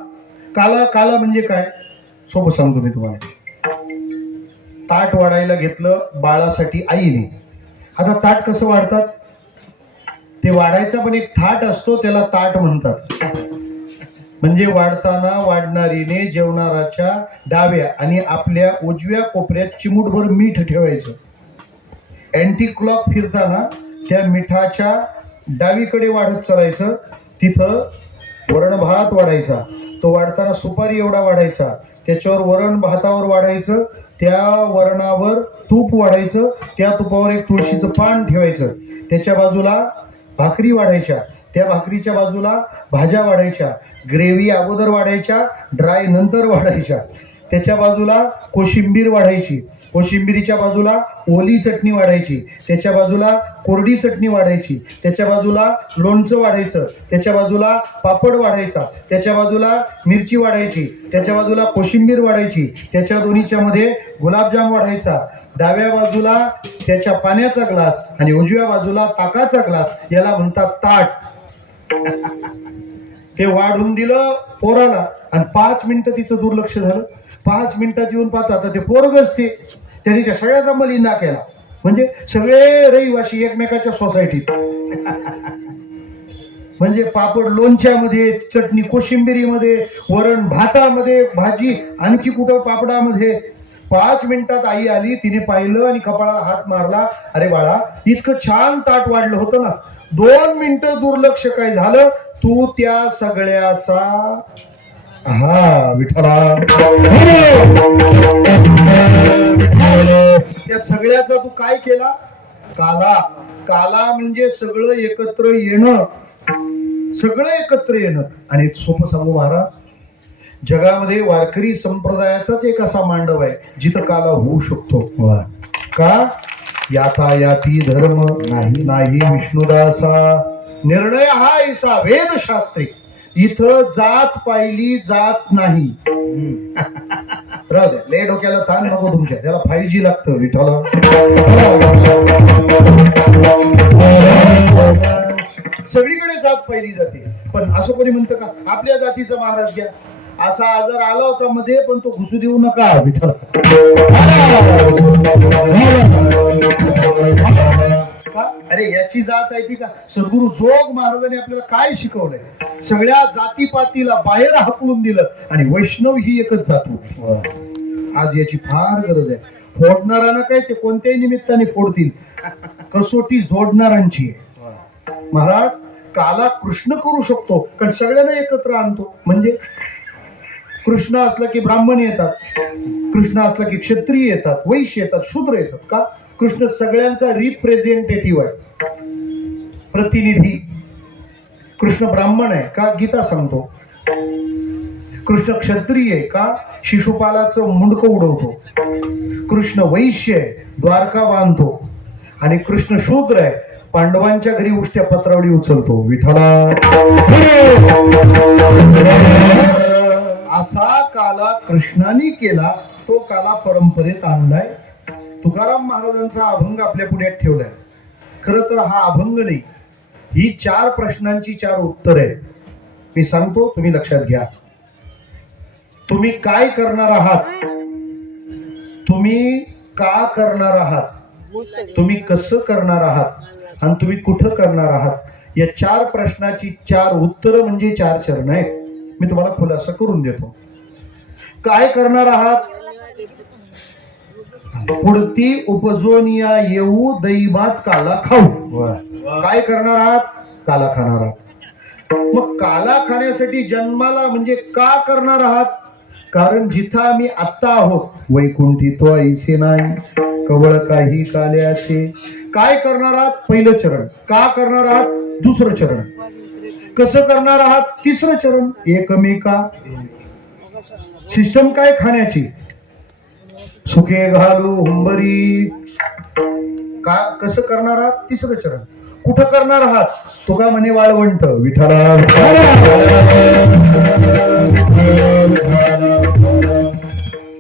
काला, काला म्हणजे काय सोबत सांगतो मी तुम्हाला. ताट वाढायला घेतलं बाळासाठी आईने. आता ताट कसं वाढतात, ते वाढायचा पण एक थाट असतो, त्याला ताट म्हणतात. म्हणजे वाढताना वाढणारीने जेवणाराच्या डाव्या आणि आपल्या उजव्या कोपऱ्यात चिमूटभर मीठ ठेवायचं. अँटी क्लॉक फिरताना त्या मिठाच्या डावीकडे वाढत चालायचं. तिथं वरण भात वाढायचा, तो वाढताना सुपारी एवढा वाढायचा. त्याच्यावर वरण भातावर वाढायचं, त्या वरणावर तूप वाढायचं, त्या तुपावर एक तुळशीचं पान ठेवायचं. त्याच्या बाजूला भाकरी वाढायच्या, त्या भाकरीच्या बाजूला भाज्या वाढायच्या. ग्रेव्ही अगोदर वाढायच्या, ड्राय नंतर वाढायच्या. त्याच्या बाजूला कोशिंबीर वाढायची, कोशिंबिरीच्या बाजूला ओली चटणी वाढायची, त्याच्या बाजूला कोरडी चटणी वाढायची, त्याच्या बाजूला लोणचं वाढायचं, त्याच्या बाजूला पापड वाढायचा, त्याच्या बाजूला मिरची वाढायची, त्याच्या बाजूला कोशिंबीर वाढायची, त्याच्या दोन्हीच्या मध्ये गुलाबजाम वाढायचा. डाव्या बाजूला त्याच्या पाण्याचा ग्लास आणि उजव्या बाजूला ताकाचा ग्लास, याला म्हणतात ताट. ते वाढून दिलं पोराला आणि 5 मिनिटं तिचं दुर्लक्ष झालं. 5 मिनिटात येऊन पाहतात तर ते पोरगच ते, त्यांनी त्या सगळ्याचा मलिंदा केला. म्हणजे सगळे रहिवाशी एकमेकाच्या सोसायटीत. म्हणजे पापड लोणच्यामध्ये, चटणी कोशिंबिरीमध्ये, वरण भातामध्ये, भाजी आणखी कुठं पापडामध्ये. 5 मिनिटात आई आली, तिने पाहिलं आणि कपाळाला हात मारला. अरे बाळा इतकं छान ताट वाढलं होतं ना, 2 मिनिटं दुर्लक्ष काय झालं, तू त्या सगळ्याचा. हा विठ्ठला, त्या सगळ्याचा तू काय केला, काला. काला म्हणजे सगळं एकत्र येणं, सगळं एकत्र येणं. आणि सोपं सांगू महाराज, जगामध्ये वारकरी संप्रदायाचाच एक असा मांडव आहे जिथं काला होऊ शकतो. का यातायाती धर्म नाही नाही विष्णुदासा, निर्णय हा ऐसा वेदशास्त्री. इथं जात पाहिली जात नाही. राहू द्या, लय डोक्याला ताण नको तुमच्या, त्याला 5G लागतं विठ्ठला. सगळीकडे जात पाहिली जाते. पण असं कोणी म्हणतं का आपल्या जातीचा महाराज घ्या, असा आजार आला होता मध्ये, पण तो घुसू देऊ नका विठ्ठल. अरे याची जात आहे ती का? सद्गुरु जोग महाराजांनी आपल्याला काय शिकवलंय? सगळ्या जातीपातीला बाहेर हाकलून दिलं आणि वैष्णव ही एकच जात होती. आज याची फार गरज आहे. फोडणाऱ्यांना काय, ते कोणत्याही निमित्ताने फोडतील, कसोटी जोडणाऱ्यांची आहे. महाराज काला कृष्ण करू शकतो, कारण सगळ्यांना एकत्र आणतो. म्हणजे कृष्ण असला की ब्राह्मण येतात, कृष्ण असला की क्षत्रिय येतात, वैश्य येतात, शूद्र येतात. का? कृष्ण सगळ्यांचा रिप्रेझेंटेटिव्ह आहे, प्रतिनिधी. कृष्ण ब्राह्मण आहे का? गीता सांगतो. कृष्ण क्षत्रिय आहे का? शिशुपालाचं मुंडकं उडवतो. कृष्ण वैश्य आहे, द्वारका बांधतो. आणि कृष्ण शूद्र आहे, पांडवांच्या घरी उष्ट्या पत्रावळी उचलतो. विठ्ठला असा काला कृष्णाने केला, तो काला परंपरेत आणलाय. तुकाराम महाराजांचा अभंग आपल्या पुढ्यात ठेवलाय. खर तर हा अभंग नाही, ही 4 प्रश्नांची 4 उत्तर आहे. मी सांगतो, तुम्ही लक्षात घ्या. तुम्ही काय करणार आहात, तुम्ही का करणार आहात, तुम्ही कसं करणार आहात आणि तुम्ही कुठं करणार आहात, या 4 प्रश्नाची 4 उत्तर म्हणजे 4 चरण आहेत. मी तुम्हाला खुलासा करून देतो. काय करणार आहात? पुढती उपजोनिया येऊ दैवात काला खाऊ. काय करणार आहात? काला खाणार आहात. मग काला खाण्यासाठी जन्माला म्हणजे का करणार आहात? कारण जिथं आम्ही आत्ता आहोत, वैकुंठी तो ऐसे नाही कवळ काही काल्याचे. काय करणार आहात? पहिलं चरण. का करणार आहात? दुसरं चरण. कसं करणार आहात? तिसरं चरण. एकमेका सिस्टम काय खाण्याची? सुखे घालू हुंबरी. का कसं करणार आहात? तिसरं चरण. कुठं करणार आहात? तो का म्हणे वाळवंट. विठ्ठला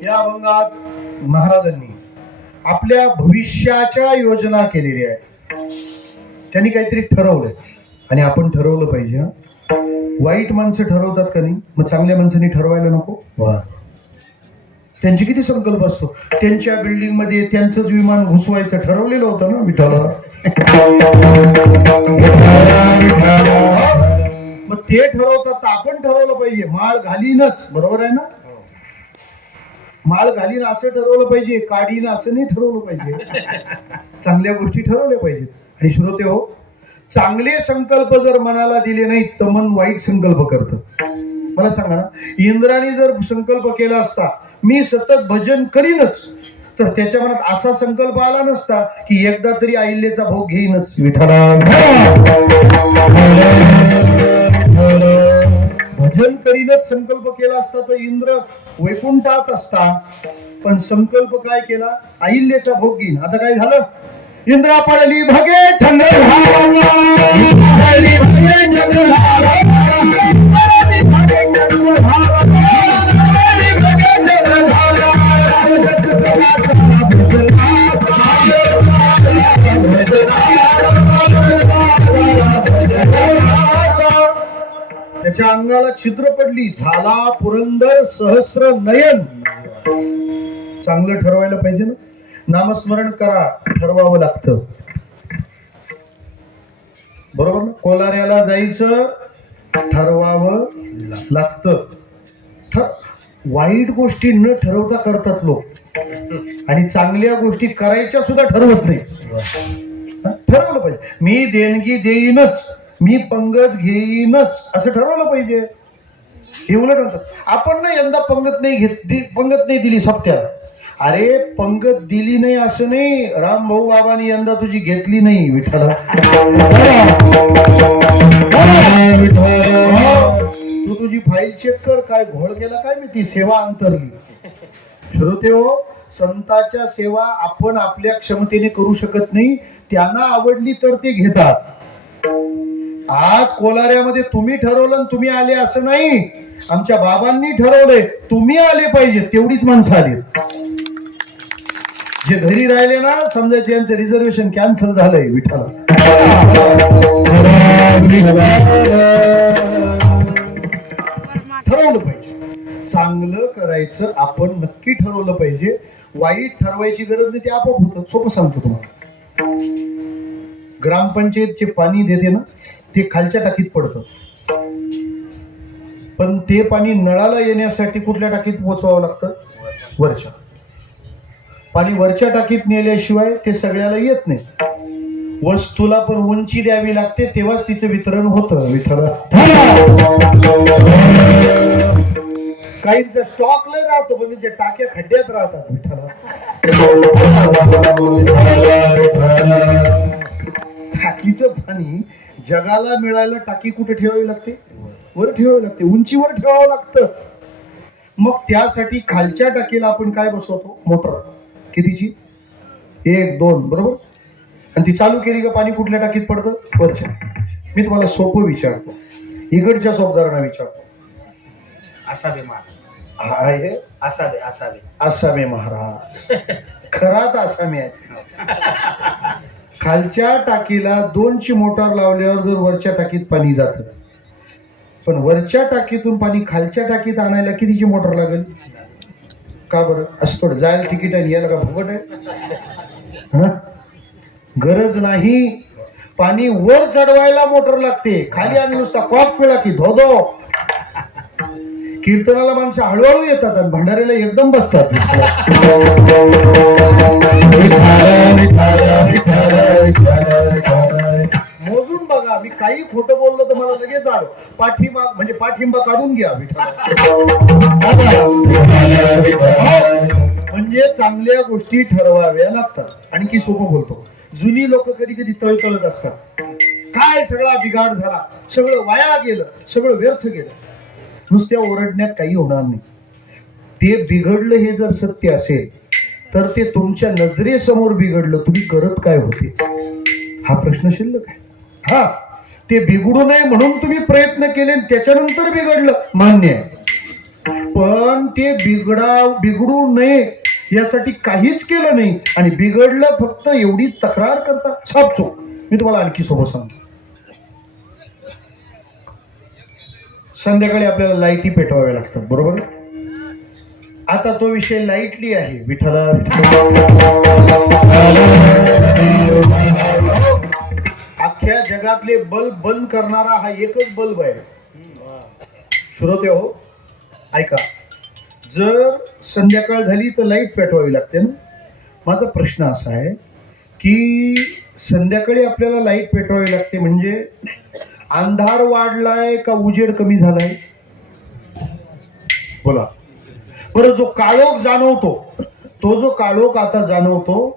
या अभंगात महाराजांनी आपल्या भविष्याच्या योजना केलेल्या आहेत. त्यांनी काहीतरी ठरवलंय आणि आपण ठरवलं पाहिजे. वाईट माणसं ठरवतात का नाही, मग चांगल्या माणसांनी ठरवायला नको? त्यांची किती संकल्प असतो. त्यांच्या बिल्डिंग मध्ये त्यांचंच विमान घुसवायचं ठरवलेलं होतं ना विठ्ठला. मग ते ठरवतात तर आपण ठरवलं पाहिजे. माळ घालीनच, बरोबर आहे ना? माळ घालीन असं ठरवलं पाहिजे, काढीन असं नाही ठरवलं पाहिजे. चांगल्या गोष्टी ठरवल्या पाहिजेत. आणि श्रोते हो, चांगले संकल्प जर मनाला दिले नाहीत तर मन वाईट संकल्प करतं. मला सांगा ना, इंद्राने जर संकल्प केला असता मी सतत भजन करीनच, तर त्याच्या मनात असा संकल्प आला नसता की एकदा तरी अहिल्याचा भोग घेईनच. विठ्ठला भजन करीनच संकल्प केला असता तर इंद्र वैकुंठात असता. पण संकल्प काय केला? अहिल्याचा भोग घेईन. आता काय झालं? इंद्रा पडली भगे त्याच्या अंगाला छिद्र पडली. झाला पुरंदर सहस्र नयन. चांगलं ठरवायला पाहिजे ना. नामस्मरण करा, ठरवावं लागतं, बरोबर ना? कोलाऱ्याला जायचं, ठरवावं लागतं. वाईट गोष्टी न ठरवता करतात लोक आणि चांगल्या गोष्टी करायच्या सुद्धा ठरवत नाही. ठरवलं पाहिजे. मी देणगी देईनच, मी पंगत घेईनच असं ठरवलं पाहिजे. हे उलट म्हणतात आपण ना यंदा पंगत नाही दिली सप्त्याला. अरे पंगत दिली नाही असं नाही, राम भाऊ बाबांनी यंदा तुझी घेतली नाही. विठ्ठला तू तुझी फाईल चेक कर, काय घोळ केला काय मी, ती सेवा अंतरली. श्रोते हो, संतांच्या सेवा आपण आपल्या क्षमतेने करू शकत नाही. त्यांना आवडली तर ते घेतात. आज कोलाऱ्यामध्ये तुम्ही ठरवलं तुम्ही आले असं नाही. आमच्या बाबांनी ठरवलंय तुम्ही आले पाहिजे, तेवढीच माणसं आली. जे घरी राहिले ना, समजायचे यांचं रिझर्वेशन कॅन्सल झालंय. विठ्ठला ठरवलं पाहिजे. चांगलं करायचं आपण नक्की ठरवलं पाहिजे. वाईट ठरवायची गरज नाही, ते आपोआप होतं. सोपं सांगतो तुम्हाला. ग्रामपंचायतचे पाणी देते ना, ते खालच्या टाकीत पडतं, पण ते पाणी नळाला येण्यासाठी कुठल्या टाकीत पोचवावं लागतं? वरच्या. पाणी वरच्या टाकीत नेल्याशिवाय ते सगळ्याला येत नाही. वस्तूला पण उंची द्यावी लागते, तेव्हाच तिचं वितरण होतं. विठ्ठल काहींचा स्टॉक लय राहतो, पण म्हणजे टाक्या खड्ड्यात राहतात. विठ्ठल टाकीचं पाणी जगाला मिळायला टाकी कुठे ठेवावी लागते? वर ठेवावी लागते, उंचीवर ठेवावं लागतं. मग त्यासाठी खालच्या टाकीला आपण काय बसवतो? मोटर. कितीची? 1, 2, बरोबर. आणि ती चालू केली का पाणी कुठल्या टाकीत पडतं? वरच्या. मी तुम्हाला सोपं विचारतो, इकडच्या शब्दांना विचारतो. असावे महाराज. आहे असावे असावे आसामे महाराज. खरात आसामी आहेत. खालच्या टाकीला 2ची मोटार लावल्यावर जर वरच्या टाकीत पाणी जातं, पण वरच्या टाकीतून पाणी खालच्या टाकीत आणायला कितीची मोटर लागेल? का बरं? असं थोडं जायला तिकीट आहे, यायला का फुकट आहे? हा? गरज नाही. पाणी वर चढवायला मोटर लागते. खाली आम्ही नुसता कॉक पिळा की धो धो. कीर्तनाला माणसं हळूहळू येतात आणि भंडाऱ्याला एकदम बसतात. मोजून बघा, मी काही खोटं बोललो तर मला लगेच आलो. पाठिंबा म्हणजे पाठिंबा काढून घ्या. म्हणजे चांगल्या गोष्टी ठरवाव्या लागतात. आणखी सोपं बोलतो, जुनी लोक कधी कधी तळतळत असतात. काय सगळा बिघाड झाला, सगळं वाया गेलं, सगळं व्यर्थ गेलं. नुसत्या ओरडण्यात काही होणार नाही. ते बिघडलं हे जर सत्य असेल तर ते तुमच्या नजरेसमोर बिघडलं, तुम्ही करत काय होते हा प्रश्न शिल्लक आहे. हा, ते बिघडू नये म्हणून तुम्ही प्रयत्न केले, त्याच्यानंतर बिघडलं, मान्य आहे. पण ते बिघडू नये यासाठी काहीच केलं नाही आणि बिघडलं, फक्त एवढी तक्रार करता, सापचो. मी तुम्हाला आणखी सोबत सांगतो. संध्याकाळी आपल्याला लाईटी पेटवाव्या लागतात, बरोबर. आता तो विषय लाईटली आहे. विठ्ठला अख्ख्या जगातले बल्ब बंद करणारा हा एकच बल्ब आहे. श्रोते हो, ऐका. जर संध्याकाळ झाली तर लाईट पेटवावी लागते ना. माझा प्रश्न असा आहे की संध्याकाळी आपल्याला लाईट पेटवावी लागते म्हणजे अंधार वाढलाय का उजेड कमी झालाय? बोला बरं. जो काळोख जाणवतो, तो जो काळोख आता जाणवतो,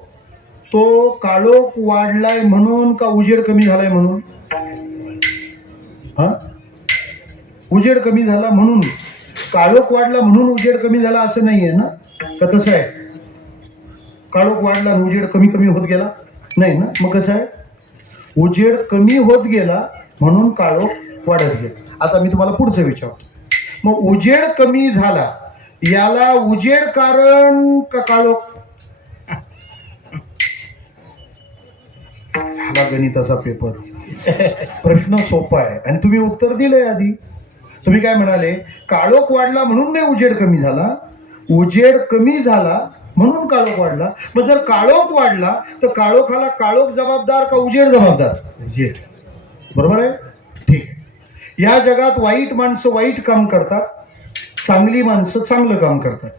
तो काळोख वाढलाय म्हणून का उजेड कमी झालाय म्हणून? हा, उजेड कमी झाला म्हणून. काळोख वाढला म्हणून उजेड कमी झाला असं नाहीये ना. का तसं आहे? काळोख वाढला आणि उजेड कमी कमी होत गेला नाही ना. मग कसं आहे? उजेड कमी होत गेला म्हणून काळोख वाढत गेला. आता मी तुम्हाला पुढचं विचारतो, मग उजेड कमी झाला याला उजेड कारण का काळोख? हा गणिताचा पेपर. प्रश्न सोपा आहे आणि तुम्ही उत्तर दिलंय आधी. तुम्ही काय म्हणाले? काळोख वाढला म्हणून नाही उजेड कमी झाला, उजेड कमी झाला म्हणून काळोख वाढला. मग जर काळोख वाढला तर काळोखाला काळोख जबाबदार का उजेड जबाबदार? उजेड. बरोबर आहे. ठीक आहे. या जगात वाईट माणसं वाईट काम करतात, चांगली माणसं चांगलं काम करतात.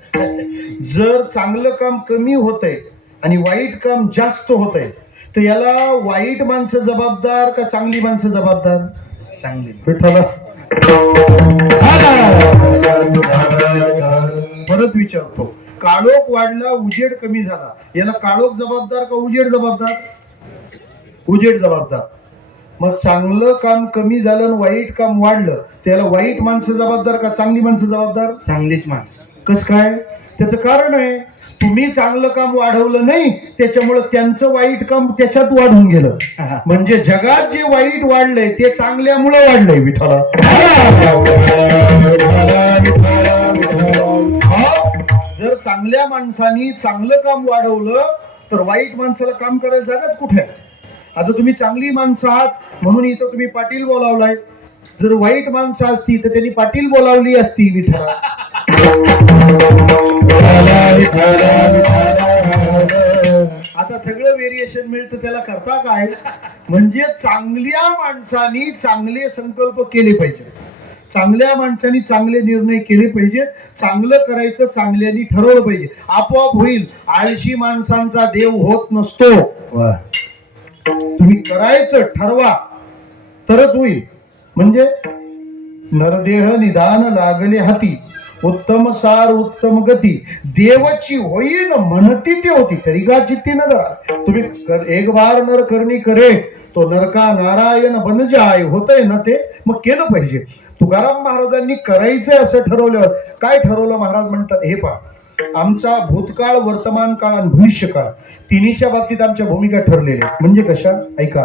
जर चांगलं काम कमी होतंय आणि वाईट काम जास्त होतंय तर याला वाईट माणसं जबाबदार का चांगली माणसं जबाबदार? चांगली. विठ्ठला परत विचारतो, काळोख वाढला उजेड कमी झाला याला काळोख जबाबदार का उजेड जबाबदार? उजेड जबाबदार. मग चांगलं काम कमी झालं आणि वाईट काम वाढलं त्याला वाईट माणसं जबाबदार का चांगली माणसं जबाबदार? चांगलीच माणसं. कस काय? त्याचं कारण आहे, तुम्ही चांगलं काम वाढवलं नाही त्याच्यामुळे त्यांचं वाईट काम त्याच्यात वाढून गेलं. म्हणजे जगात जे वाईट वाढलंय ते चांगल्यामुळे वाढलंय. विठ्ठला जर चांगल्या माणसानी चांगलं काम वाढवलं तर वाईट माणसाला काम करायला जागाच कुठे? आता तुम्ही चांगली माणसं आहात म्हणून इथं तुम्ही पाटील बोलावलाय. जर वाईट माणसं असती तर त्यांनी पाटील बोलावली असती. विठ्ठला आता सगळं व्हेरिएशन मिळतं त्याला करता काय म्हणजे चांगल्या माणसानी चांगले संकल्प केले पाहिजे, चांगल्या माणसानी चांगले निर्णय केले पाहिजे, चांगलं करायचं चांगल्यानी ठरवलं पाहिजे, आपोआप होईल. आळशी माणसांचा देव होत नसतो. तुम्ही करायचं ठरवा तरच होईल. म्हणजे नरदेह निदान लागले हाती, उत्तम सार उत्तम गती, देवची होईन म्हणती ते होती तरी का चित्ती न धरा. तुम्ही एक बार नर करणी करे तो नरका नारायण बन जाय, होतंय ना ते मग केलं पाहिजे. तुकाराम महाराजांनी करायचंय असं ठरवल्यावर काय ठरवलं महाराज म्हणतात, हे पहा आमचा भूतकाळ वर्तमान काळ आणि भविष्य काळ तिन्हीच्या बाबतीत आमच्या भूमिका ठरलेल्या. म्हणजे कशा ऐका,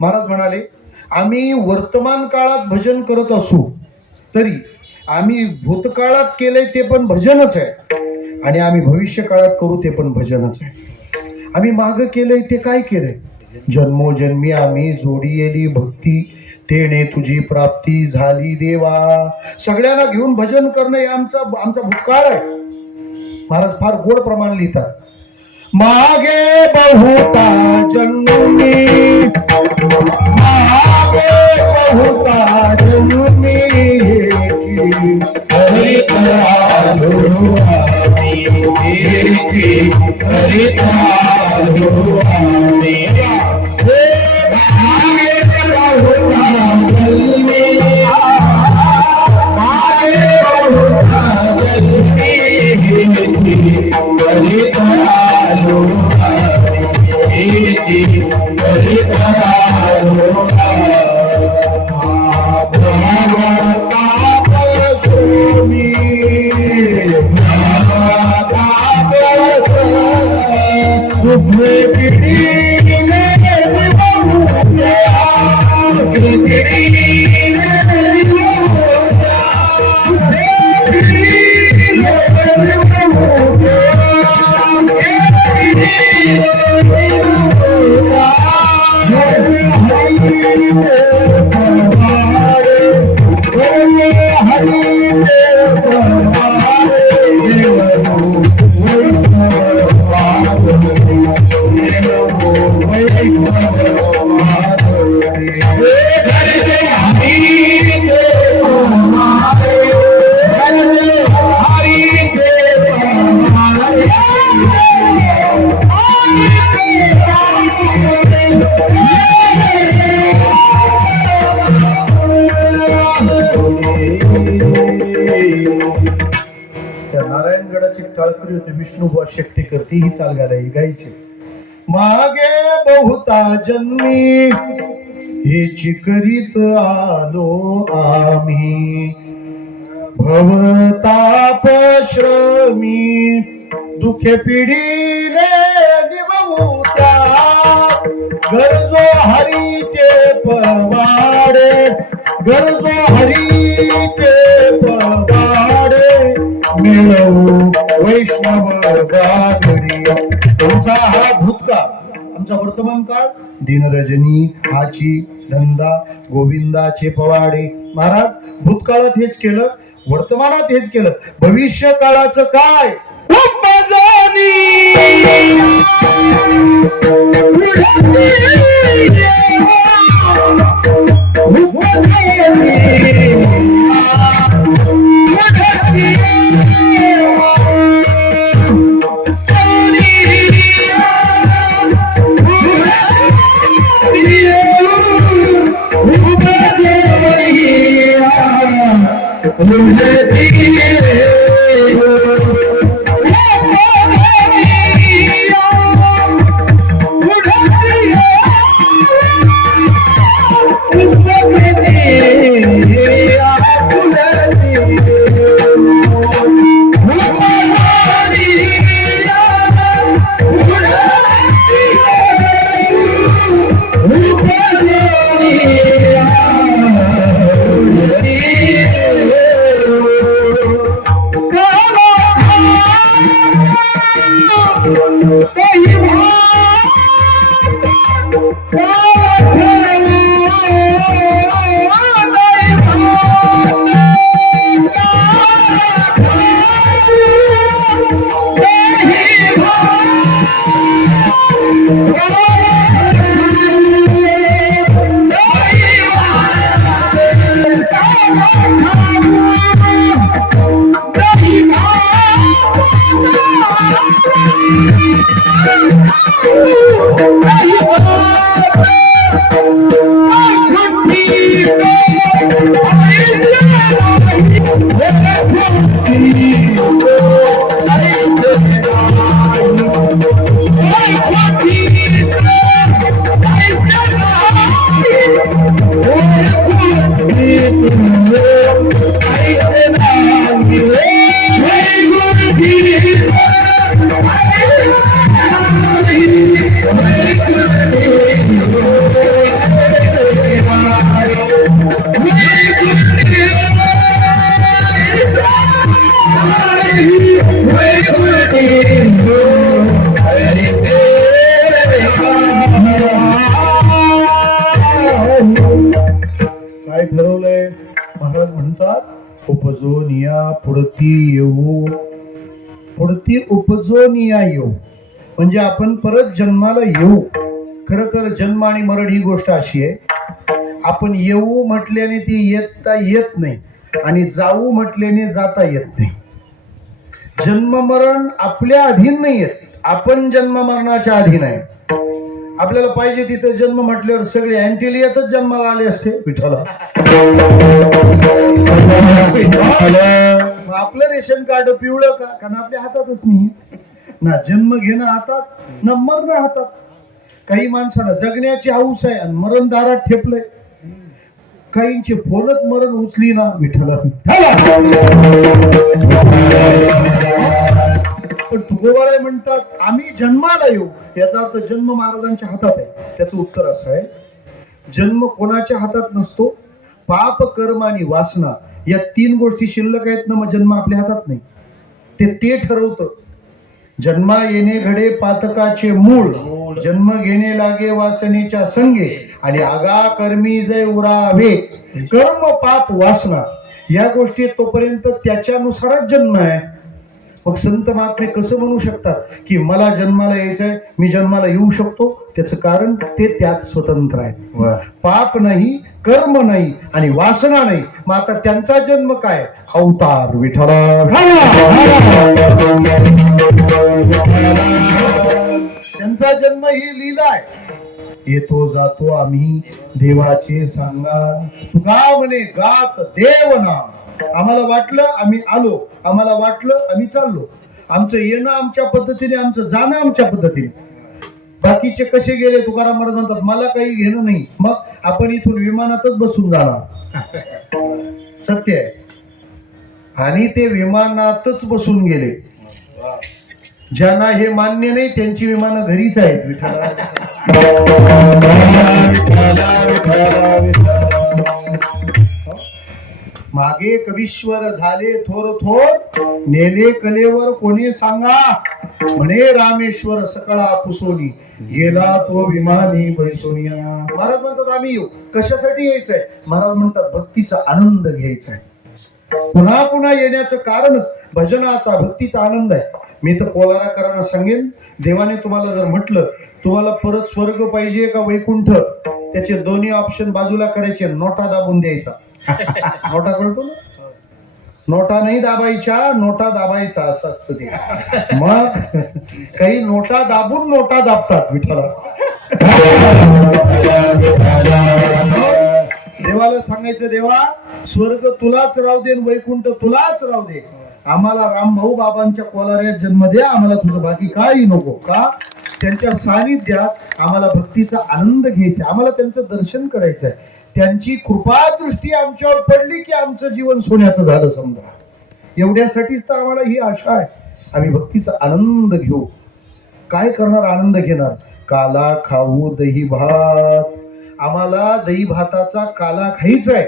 महाराज म्हणाले आम्ही वर्तमान काळात भजन करत असू तरी आम्ही भूतकाळात केलंय ते पण भजनच आहे आणि आम्ही भविष्य काळात करू ते पण भजनच आहे. आम्ही माग केलंय ते काय केलंय, जन्मोजन्मी आम्ही जोडी येली भक्ती तेने तुझी प्राप्ती झाली देवा. सगळ्यांना घेऊन भजन करणं हे आमचा भूतकाळ आहे. महाराज फार गोड प्रमाण लिहितात, मागे बहुता जन्मी, मागे बहुता जन्मी हरित आलो आम्ही, हरित आलो आम्ही. नारायणगडाची टाळकरी होती, विष्णुबुवा शक्ती करते ही चाल घालायची गायची. मागे बहुता जन्मी हेची करीत आलो आम्ही, भवताप श्रमी दुखे पिढीले निभवूत्या, गरजो हरीचे पवाडे, गरजो हरीचे पवाडे, मिळवू वैष्णव गागडी. तुमचा हा भूतकाळ, आमचा वर्तमान काळ दिनरजनी हाची धंदा गोविंदाचे पवाडे. महाराज भूतकाळात हेच केलं, वर्तमानात हेच केलं, भविष्य काळाचं काय उपजून या पुढती येऊ, पुढती उपजून या येऊ, म्हणजे आपण परत जन्माला येऊ. खर तर जन्म आणि मरण ही गोष्ट अशी आहे, आपण येऊ म्हटल्याने ती येता येत नाही आणि जाऊ म्हटल्याने जाता येत नाही. जन्म मरण आपल्या अधीन नाही येत, आपण जन्म मरणाच्या अधीन आहे. आपल्याला पाहिजे तिथं जन्म म्हटल्यावर सगळे अँटिलियातच जन्माला आले असते विठ्ठला. आपलं रेशन कार्ड पिवळं का? कारण आपल्या हातातच नाही ना जन्म घेणं हातात ना मरणं हातात. काही माणसाला जगण्याची हौस आहे आणि मरण दारात ठेपलंय. काहींचे फोनच मरण उचली ना विठ्ठला. पण तुकोबाराय म्हणतात आम्ही जन्माला येऊ, याचा अर्थ जन्म महाराजांच्या हातात आहे. त्याचं उत्तर असं आहे, जन्म कोणाच्या हातात नसतो. पाप कर्म आणि वासना या तीन गोष्टी शिल्लक आहेत ना, मग जन्म आपल्या हातात नाही. ते ठरवतं. जन्मा येणे घडे पातकाचे मूळ, जन्म घेणे लागे वासनेच्या संगे, आणि आगा कर्मी जय उरावे. कर्म पाप वासना या गोष्टी तोपर्यंत त्याच्यानुसारच जन्म आहे. मग संत महात्मे कसं म्हणू शकतात की मला जन्माला यायचंय, मी जन्माला येऊ शकतो? त्याचं कारण ते त्यात स्वतंत्र आहे. पाप नाही, कर्म नाही आणि वासना नाही. मग आता त्यांचा जन्म काय? अवतार विठ्ठला. त्यांचा जन्म ही लीला आहे. येतो जातो आम्ही देवाचे सांगा, तुका म्हणे गात देव नाम. आम्हाला वाटलं आम्ही आलो, आम्हाला वाटलं आम्ही चाललो. आमचं येणं आमच्या पद्धतीने, आमचं जाणं आमच्या पद्धतीने. बाकीचे कसे गेले तुकाराम महाराज म्हणतात मला काही घेणं नाही. मग आपण इथून विमानातच बसून जाणार, सत्य आहे. आणि ते विमानातच बसून गेले. ज्यांना हे मान्य नाही त्यांची विमानं घरीच आहेत विठ्ठला. मागे कवीश्वर झाले थोर थोर, नेले कलेवर कोणी सांगा. म्हणे रामेश्वर सकळा पुसोनी, गेला तो विमानी बैसोनिया. महाराज म्हणतात आम्ही येऊ. कशासाठी यायचंय? महाराज म्हणतात भक्तीचा आनंद घ्यायचा आहे. पुन्हा पुन्हा येण्याचं कारणच भजनाचा, भक्तीचा आनंद आहे. मी तर पोलाराकरांना सांगेन, देवाने तुम्हाला जर म्हटलं तुम्हाला परत स्वर्ग पाहिजे का वैकुंठ, त्याचे दोन्ही ऑप्शन बाजूला करायचे, नोटा दाबून द्यायचा. नोटा कळतो ना? नोटा नाही दाबायच्या, नोटा दाबायचा असं असतं ते. मग काही नोटा दाबून नोटा दाबतात विठ्ठला. देवाला सांगायचं देवा स्वर्ग तुलाच राहू दे, वैकुंठ तुलाच राहू दे. आम्हाला रामभाऊ बाबांच्या कोलाऱ्यात जन्म द्या, आम्हाला तुझं बाकी काही नको. का? त्यांच्या सानिध्यात आम्हाला भक्तीचा आनंद घ्यायचा, आम्हाला त्यांचं दर्शन करायचं आहे. त्यांची कृपा दृष्टी आमच्यावर पडली की आमचं जीवन सोन्याचं झालं समजा. एवढ्यासाठीच तर आम्हाला ही आशा आहे. आम्ही भक्तीचा आनंद घेऊ. काय करणार? आनंद घेणार. काला खाऊ दही भात. आम्हाला दही भाताचा काला खायचा आहे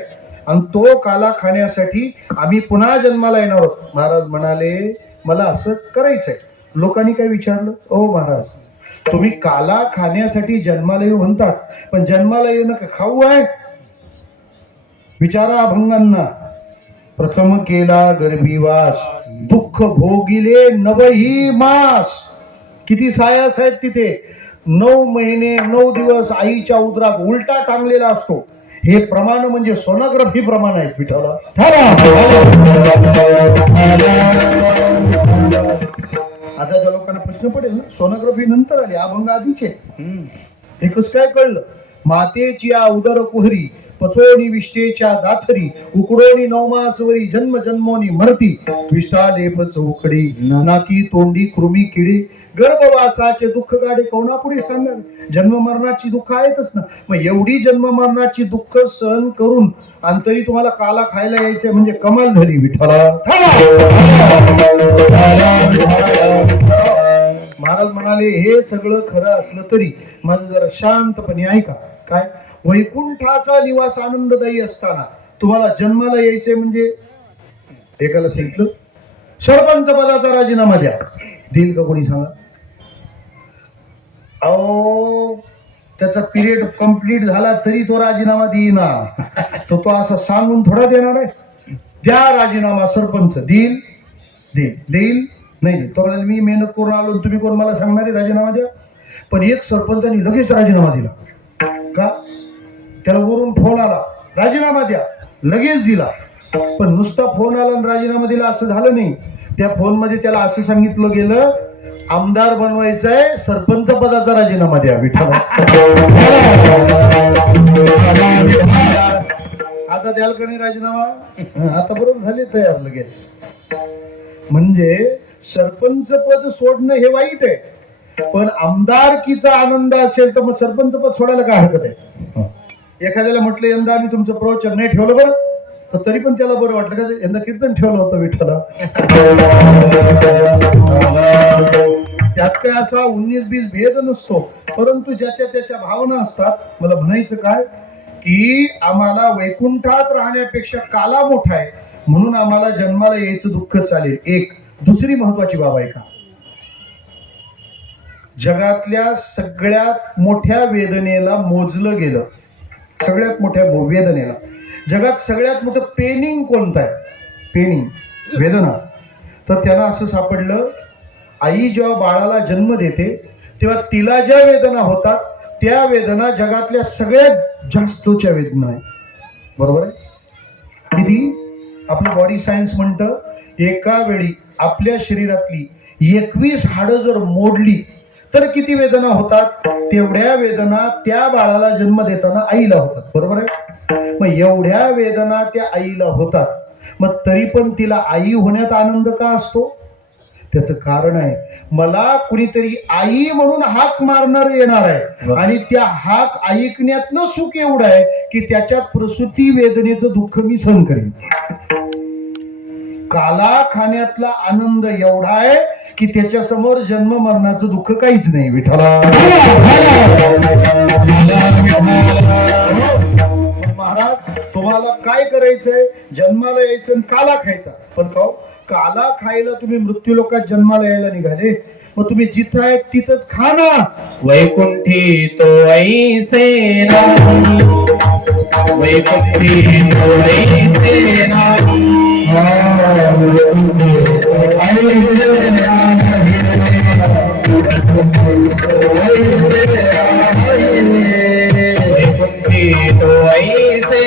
आणि तो काला खाण्यासाठी आम्ही पुन्हा जन्माला येणार आहोत. महाराज म्हणाले मला असं करायचंय. लोकांनी काय विचारलं, ओ महाराज तुम्ही काला खाण्यासाठी जन्माला येऊ म्हणतात, पण जन्माला येणं का खाऊ आहे? विचारा अभंगांना. प्रथम केला गर्भीवास, दुःख भोगिले नवही मास. किती सायास आहेत तिथे. 9 महिने 9 दिवस आईच्या उदरात उलटा टांगलेला असतो. हे प्रमाण म्हणजे सोनोग्राफी प्रमाण आहेत विठ्ठला. आता ज्या लोकांना प्रश्न पडेल ना, सोनोग्राफी नंतर आली, अभंग आधीचे. हे कसं काय कळलं? मातेची उदर कुहरी, पचोनी विष्टेच्या दाथरी, उकडोनी 9 मासवरी, जन्म जन्मोनी मरती, विष्टाले पच उकडी, नाकी तोंडी कृमी किडी, गर्भवासाचे दुःख गाडे कोणापुढे सांगाल. जन्म मरणाची दुःख आहेतच ना. मग एवढी जन्म मरणाची दुःख सहन करून आणि तरी तुम्हाला काला खायला यायचंय म्हणजे कमाल झाली विठ्ठला. महाराज म्हणाले हे सगळं खरं असलं तरी माझं जरा शांतपणे ऐका. काय? वैकुंठाचा निवास आनंददायी असताना तुम्हाला जन्माला यायचंय म्हणजे एकाला सांगितलं सरपंच पदाचा राजीनामा द्या. देईल का कोणी सांगा? अहो त्याचा पिरियड कंप्लीट झाला तरी तो राजीनामा देईना. तो असं सांगून थोडा देणार आहे. द्या राजीनामा. सरपंच देईल देईल नाही देईल. तो म्हणाले मी मेहनत करून आलो, तुम्ही कोण मला सांगणारे राजीनामा द्या. पण एक सरपंचांनी लगेच राजीनामा दिला. का? त्याला वरून फोन आला, राजीनामा द्या, लगेच दिला. पण नुसता फोन आला आणि राजीनामा दिला असं झालं नाही. त्या फोन मध्ये त्याला असं सांगितलं गेलं, आमदार बनवायचंय, सरपंच पदाचा राजीनामा द्या. विठ्ठल आता द्याल का नाही राजीनामा? आता बरोबर झाले तयार लगेच. म्हणजे सरपंच पद सोडणं हे वाईट आहे, पण आमदारकीचा आनंद असेल तर मग सरपंच पद सोडायला काय हरकत आहे? एखाद्याला म्हटलं यंदा आम्ही तुमचं प्रवचन नाही ठेवलं बरं, तर तरी पण त्याला बरं वाटलं का यंदा कीर्तन ठेवलं होतं विठ्ठला. त्यात काय असा 19-20 भेद नसतो, परंतु ज्याच्या त्याच्या भावना असतात. मला म्हणायचं काय की आम्हाला वैकुंठात राहण्यापेक्षा काला मोठा आहे, म्हणून आम्हाला जन्माला यायचं दुःख चालेल. एक दुसरी महत्वाची बाब आहे का, जगातल्या सगळ्यात मोठ्या वेदनेला मोजलं गेलं, सगळ्यात मोठ्या वेदनेला जगात सगळ्यात मोठं पेनिंग कोणतं आहे? पेनिंग वेदना. तर त्यांना असं सापडलं, आई जेव्हा बाळाला जन्म देते तेव्हा तिला ज्या वेदना होतात त्या वेदना जगातल्या सगळ्यात जास्तच्या वेदना आहे. बरोबर आहे? किती? आपलं बॉडी सायन्स म्हणतं एका वेळी आपल्या शरीरातली 21 हाडं जर मोडली तर किती वेदना होतात? तेवढ्या वेदना त्या बाळाला जन्म देताना आईला होतात. बरोबर आहे? मग एवढ्या वेदना त्या आईला होतात, मग तरी पण तिला आई होण्यात आनंद का असतो? त्याचं कारण आहे, मला कुणीतरी आई म्हणून हाक मारणार येणार आहे, आणि त्या हाक ऐकण्यातलं सुख एवढं आहे की त्याच्यात प्रसूती वेदनेचं दुःख मी सहन करेन. काला खाण्यातला आनंद एवढा आहे की त्याच्या समोर जन्म मरणाचं दुःख काहीच नाही. विठ्ठला महाराज, तुम्हाला काय करायचंय? जन्माला यायचं आणि काला खायचा. पण काला खायला तुम्ही मृत्यू लोकात जन्माला यायला निघाले, मग तुम्ही जिथं आहेत तिथंच खा ना. वैकुंठी तो ऐसे नाही, वैकुंठी तो ऐसे नाही, वैकुंठी तो ऐसे नाही, वैकुंठी तो ऐसे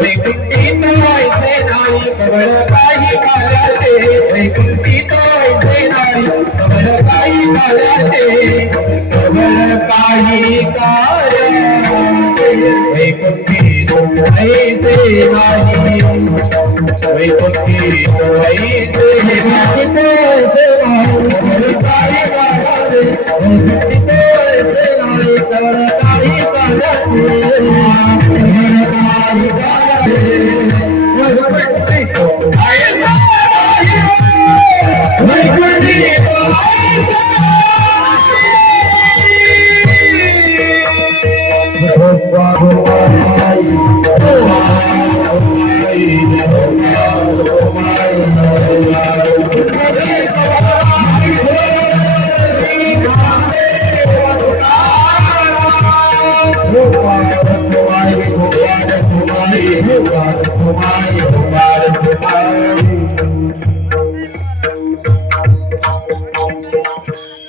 वैकुंठी तो ऐसे नाही, कवळ काही काळाचे, वैकुंठी तो ऐसे नाही, कवळ काही काळाचे, कवळ काही काळाचे, वैकुंठी तो ऐसे नाही, वैकुंठी तो ऐसे नाही, कवळ काही काळाचे, वैकुंठी तो ऐसे नाही, कवळ काही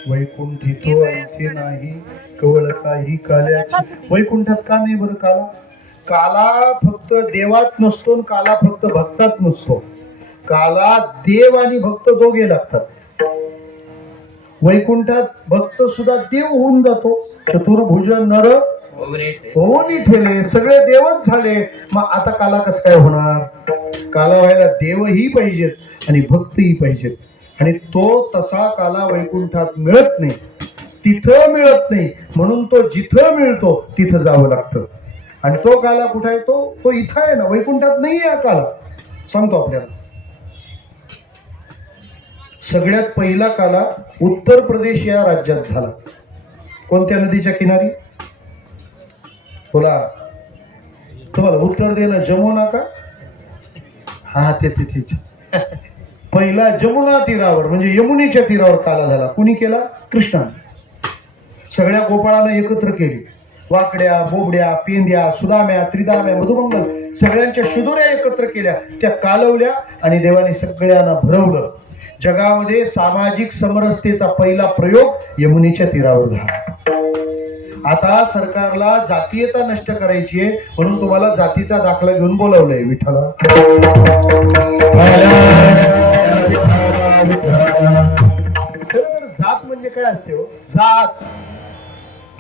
वैकुंठी तो ऐसे नाही, कवळ काही काल्याचे. वैकुंठात का नाही बरं काला? काला फक्त देवात नसतो, काला फक्त भक्तात नसतो. काला देव आणि भक्त दोघे लागतात. वैकुंठात भक्त सुद्धा देव होऊन जातो. चतुर्भुज नर होऊन ठेवले, सगळे देवच झाले. मग आता काला कसं काय होणार? काला व्हायला देवही पाहिजेत आणि भक्तही पाहिजेत, आणि तो तसा काला वैकुंठात मिळत नाही, तिथं मिळत नाही. म्हणून तो जिथं मिळतो तिथं जावं लागतं. आणि तो काला कुठं आहे? तो इथं आहे ना, वैकुंठात नाही आहे काला. सांगतो आपल्याला, सगळ्यात पहिला काला उत्तर प्रदेश या राज्यात झाला. कोणत्या नदीच्या किनारी? बोला, तुम्हाला उत्तर देणं जमू नका. हा ते पहिला जमुना तीरावर म्हणजे यमुनेच्या तीरावर काला झाला. कुणी केला? कृष्णाने. सगळ्या गोपाळांना एकत्र केली. वाकड्या, बोबड्या, पेंद्या, सुदाम्या, त्रिदाम्या, मधुमंगल सगळ्यांच्या शिदोऱ्या एकत्र केल्या, त्या कालवल्या आणि देवाने सगळ्यांना भरवलं. जगामध्ये सामाजिक समरसतेचा पहिला प्रयोग यमुनेच्या तीरावर झाला. आता सरकारला जातीयता नष्ट करायची आहे म्हणून तुम्हाला जातीचा दाखला घेऊन बोलावलंय विठ्ठला. जात म्हणजे काय असते हो? जात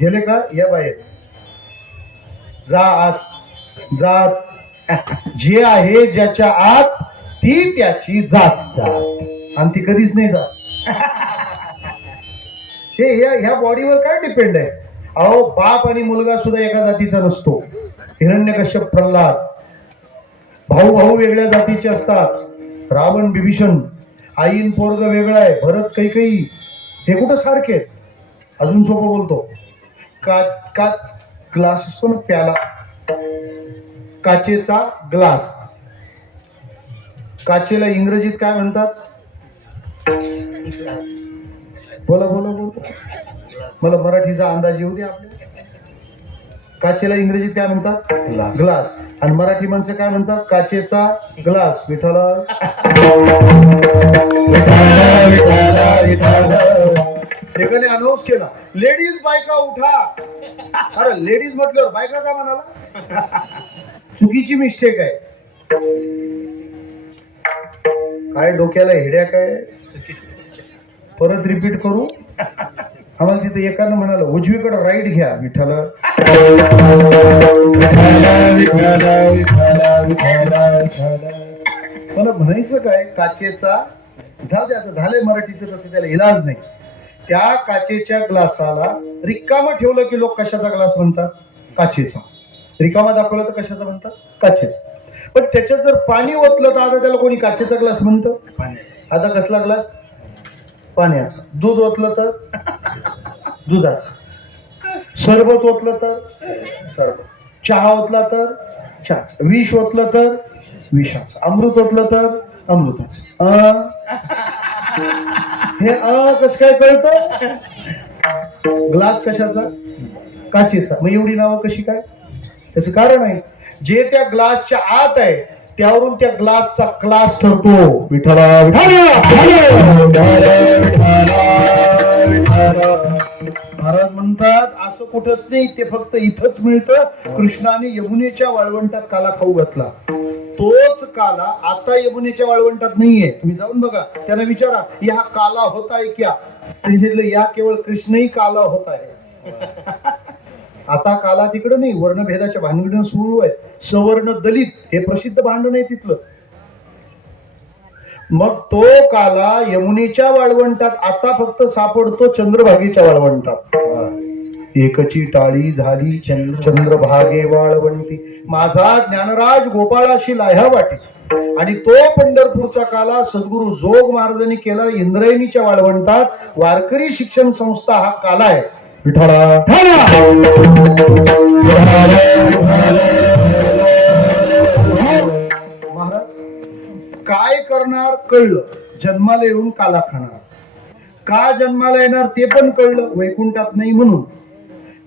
गेले का या बाहेर जात जे आहे ज्याच्या आत ती त्याची जात आणि ती कधीच नाही जात. हे ह्या बॉडीवर काय डिपेंड आहे? अहो बाप आणि मुलगा सुद्धा एका जातीचा नसतो. हिरण्यकश्यप प्रल्हाद भाऊ भाऊ वेगळ्या जातीचे असतात. रावण बिभीषण, आईन पोरग वेगळा आहे. भरत कैकेयी हे कुठं सारखे? अजून सोपं बोलतो. का ग्लास असतो ना प्याला, काचेचा ग्लास, काचेला इंग्रजीत काय म्हणतात? बोला बोला बोला, मला मराठीचा अंदाज येऊ दे. आपल्या काचेला इंग्रजीत काय म्हणतात? ग्लास. आणि मराठी माणसं काय म्हणतात? काचेचा ग्लास. विठाला एकाने अनाऊन्स केला, लेडीज बायका उठा. अरे लेडीज म्हटल्यावर बायका का म्हणाला? चुकीची मिस्टेक आहे. काय डोक्याला हेड्या काय? परत रिपीट करू. आम्हाला तिथे एकानं म्हणाला उजवीकडे राईट घ्या. विठ्ठला मला म्हणायचं काय? काचेचा जाऊ दे, आता झालंय मराठीचं तसं, त्याला इलाज नाही. त्या काचेच्या ग्लासाला रिकामं ठेवलं की लोक कशाचा ग्लास म्हणतात? काचेचा. रिकामा दाखवलं तर कशाचा म्हणतात? काचेचा. पण त्याच्यात जर पाणी ओतलं तर आता त्याला कोणी काचेचा ग्लास म्हणतं? आता कसला ग्लास? पाण्याचा. दूध ओतलं तर दुधाचं. सरबत ओतलं तर सरबत. चहा ओतला तर चहा. विष ओतलं तर विषाचं. अमृत ओतलं तर अमृताचं. हे कसं काय कळतं? ग्लास कशाचा? काचेचा. मग एवढी नावं कशी काय? त्याचं कारण आहे, जे त्या ग्लासच्या आत आहे त्यावरून त्या ग्लासचा क्लास ठरतो. विठ्ठला महाराज म्हणतात असं कुठंच नाही, ते फक्त इथंच मिळतं. कृष्णाने यमुनेच्या वाळवंटात काला खाऊ घातला. तोच काला आता यमुनेच्या वाळवंटात नाहीये. तुम्ही जाऊन बघा, त्यांना विचारा या काला होता है क्या? या केवळ कृष्णही काला होत आहे. आता काला तिकडं नाही, वर्णभेदाच्या भानगडीनं सुरू आहे. सवर्ण दलित हे प्रसिद्ध भांडण आहे तिथलं. मग तो काला यमुनेच्या वाळवंटात आता फक्त सापडतो चंद्रभागेच्या वाळवंटात. एकची टाळी झाली चंद्रभागे वाळवंटी, माझा ज्ञानराज गोपाळाशी लाह्या वाटी. आणि तो पंढरपूरचा काला सद्गुरु जोग महाराजांनी केला इंद्रायणीच्या वाळवंटात. वारकरी शिक्षण संस्था हा काला आहे. विठ्ठला महाराज काय करणार कळलं, जन्माला येऊन काला खाणार. का जन्माला येणार ते पण कळलं, वैकुंठात नाही म्हणून.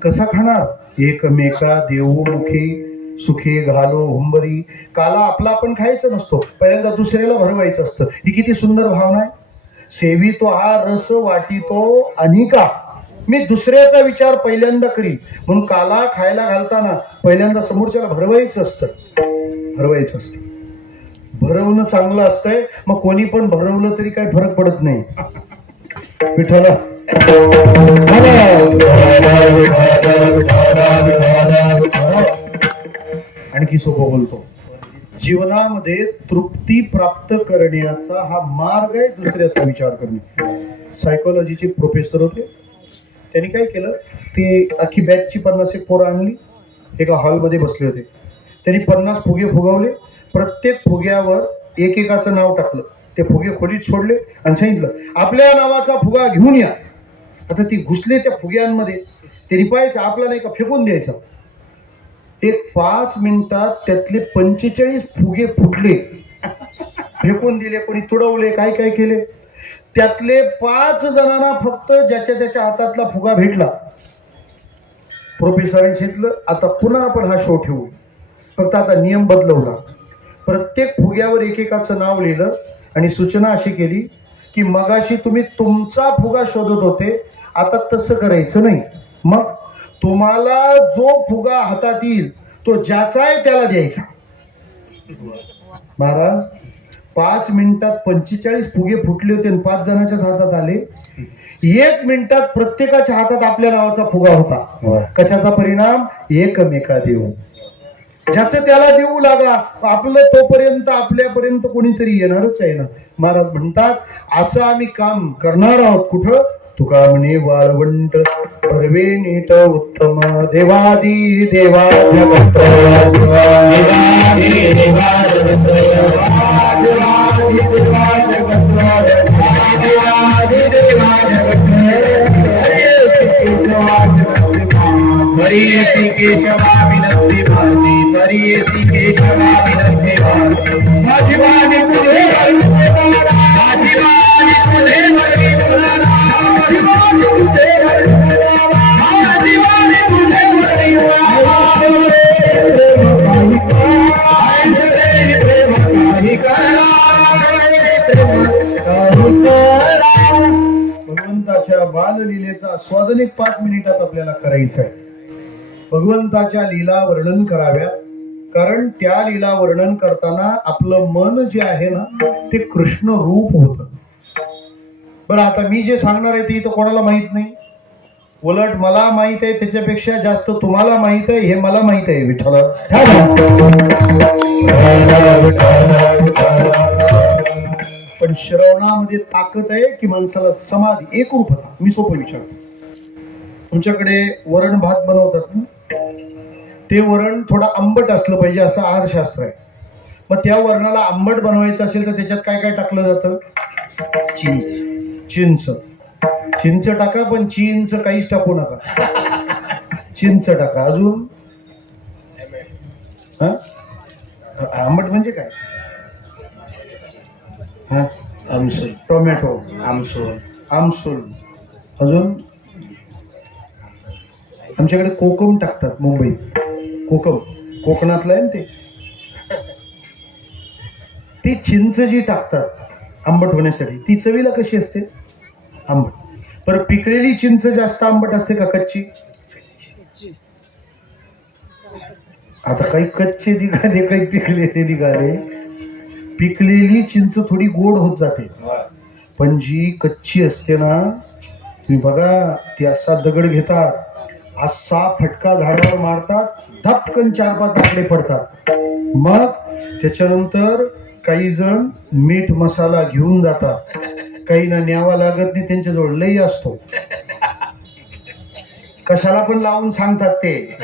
कसा खाणार? एकमेका देऊ मुखी सुखे घालो हुंबरी. काला आपला आपण खायचं नसतो, पहिल्यांदा दुसऱ्याला भरवायचं असतं. ही किती सुंदर भावना आहे. सेवी तो हा रस वाटी तो अनिका. मी दुसऱ्याचा विचार पहिल्यांदा करीन म्हणून काला खायला घालताना पहिल्यांदा समोरच्याला भरवायचं असतं. भरवणं चांगलं असतंय. मग कोणी पण भरवलं तरी काही फरक पडत नाही. विठ्ठला आणखी सोपं बोलतो. जीवनामध्ये तृप्ती प्राप्त करण्याचा हा मार्ग आहे दुसऱ्याचा विचार करणे. सायकोलॉजीचे प्रोफेसर होते. त्यांनी काय केलं, ते अख्खी बॅचची 50 पोरं आणली, एका हॉलमध्ये बसले होते. त्यांनी 50 फुगे फुगवले. प्रत्येक फुग्यावर एकेकाचं नाव टाकलं. ते फुगे खोलीत सोडले आणि सांगितलं आपल्या नावाचा फुगा घेऊन या. आता ती घुसले त्या फुग्यांमध्ये. ते रिपायचं आपला नाही का फेकून द्यायचं. एक 5 मिनिटात त्यातले 45 फुगे फुटले फेकून दिले, कोणी तुडवले, काय काय केले. त्यातले 5 जणांना फक्त ज्याच्या त्याच्या हातातला फुगा भेटला. प्रोफेसरांनी सांगितलं आता पुन्हा आपण हा शो ठेवू, फक्त आता नियम बदलवला. प्रत्येक फुग्यावर एकेकाचं नाव लिहिलं आणि सूचना अशी केली की मगाशी तुम्ही तुमचा फुगा शोधत होते, आता तसं करायचं नाही. मग तुम्हाला जो फुगा हातात येईल तो ज्याचा आहे त्याला द्यायचा. महाराज 5 मिनिटात 45 फुगे फुटले होते आणि 5 जणांच्याच हातात आले. 1 मिनिटात प्रत्येकाच्या हातात आपल्या नावाचा फुगा होता. कशाचा परिणाम? एकमेका देऊ, ज्याचं त्याला देऊ लागा. आपलं तोपर्यंत आपल्यापर्यंत कोणीतरी येणारच आहे ना. महाराज म्हणतात असं आम्ही काम करणार आहोत. कुठं? तुका म्हणे वाळवंट परवे नीट उत्तम देवादी देवा जगत देवादी देवा जगत देवादी देवा जगत देवादी देवा जगत बरीयसी केशवा विनस्ती भारती बरीयसी केशवा विनस्ती भारती माझी वाणी तुझे माझी वाणी तुझे माझी वाणी तुझे माझी वाणी तुझे भगवंताच्या बाललीलेचा आस्वादन 5 मिनिटात आपल्याला करायचं आहे. भगवंताच्या लीला वर्णन कराव्यात, कारण त्या लीला वर्णन करताना आपलं मन जे आहे ना ते कृष्ण रूप होतं. बरं, आता मी जे सांगणार आहे ते इथं कोणाला माहित नाही. उलट मला माहित आहे त्याच्यापेक्षा जास्त तुम्हाला माहित आहे, हे मला माहित आहे. विठ्ठल पण श्रवणामध्ये ताकद आहे की माणसाला समाधी एकरूपता. मी सोपं विचारतो, तुमच्याकडे वरण भात बनवतात ना, ते वरण थोडं आंबट असलं पाहिजे असं आहारशास्त्र आहे. मग त्या वरणाला आंबट बनवायचं असेल तर त्याच्यात काय काय टाकलं जातं? चिंच. चिंच टाका, पण चिंच काहीच टाकू नका. चिंच टाका. अजून आंबट म्हणजे काय? आमसूल, टोमॅटो, आमसूल, आमसूल. अजून आमच्याकडे कोकम टाकतात. मुंबईत कोकम कोकणातलं आहे ना ते चिंच जी टाकतात आंबट होण्यासाठी, ती चवीला कशी असते? आंबट. पर पिकलेली चिंच जास्त आंबट असते का कच्ची? आता काही कच्चे निघाले, काही पिकलेले निघाले. पिकलेली चिंच थोडी गोड होत जाते, पण जी कच्ची असते ना, तुम्ही बघा, ती असा दगड घेतात, असा फटका झाडावर मारतात, धपकन 4-5 आकडे पडतात. मग त्याच्यानंतर काही जण मीठ मसाला घेऊन जातात, काही ना न्यावा लागत नाही, त्यांच्याजवळ लई असतो, कशाला पण लावून सांगतात ते.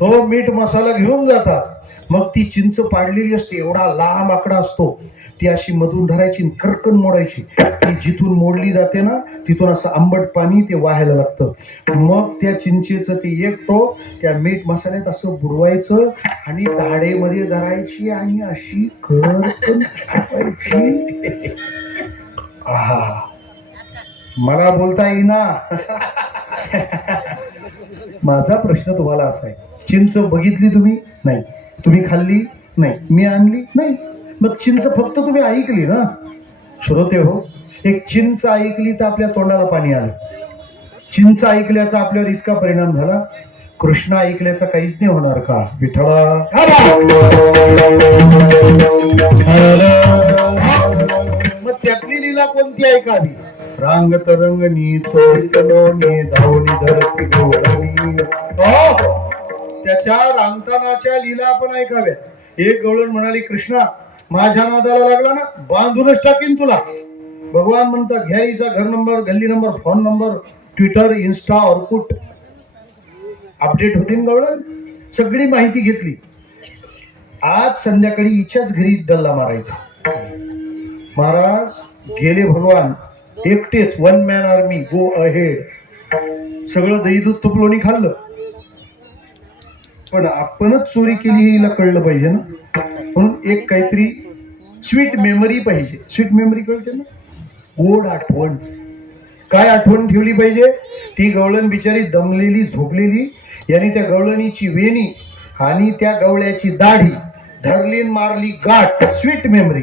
तो मीठ मसाला घेऊन जातात. मग ती चिंच पाडलेली असते, एवढा लांब आकडा असतो, ती अशी मधून धरायची, कर्कन मोडायची. ती जिथून मोडली जाते ना तिथून असं आंबट पाणी ते वाहायला लागतं. मग त्या चिंचेचं ते एक टोक त्या मीठ मसाल्यात असं बुडवायचं आणि दाढेमध्ये धरायची आणि अशी कर्कन छापायची. आहा, मला बोलता येईना. माझा प्रश्न तुम्हाला असा आहे, चिंच बघितली तुम्ही? नाही. तुम्ही खाल्ली? नाही. मी आणली? नाही. मग चिंच फक्त तुम्ही ऐकली ना. श्रोते हो, एक चिंच ऐकली तर आपल्या तोंडाला पाणी आलं. चिंच ऐकल्याचा आपल्यावर इतका परिणाम झाला, कृष्ण ऐकल्याचा काहीच नाही होणार का? विठ्ठला. मग त्यातली लीला कोणती ऐकावी? रांग तरंगणी चोळी धावणी धरती गवळणी. त्याच्या रांगतानाच्या लीला आपण ऐकाव्या. एक गवळण म्हणाली, कृष्णा माझ्या नादाला लागला ना, बांधूनच टाकीन तुला. भगवान म्हणतात, घ्या हिचा घर नंबर, गल्ली number, phone number, Twitter, Insta, Orkut. Update होतील गवळण. सगळी माहिती घेतली. आज संध्याकाळी हिच्याच घरी डल्ला मारायचा. महाराज गेले भगवान एकटेच, 1 मॅन आर्मी, गो अहेड. सगळं दही दूध तुपलोणी खाल्लं, पण आपणच चोरी केली हे हिला कळलं पाहिजे ना. म्हणून एक काहीतरी स्वीट मेमरी पाहिजे. स्वीट मेमरी कळते ना, गोड आठवण. काय आठवण ठेवली पाहिजे? ती गवळण बिचारी दमलेली झोपलेली, याने त्या गवळणीची वेणी आणि त्या गवळ्याची दाढी धरली न मारली गाठ. Sweet memory.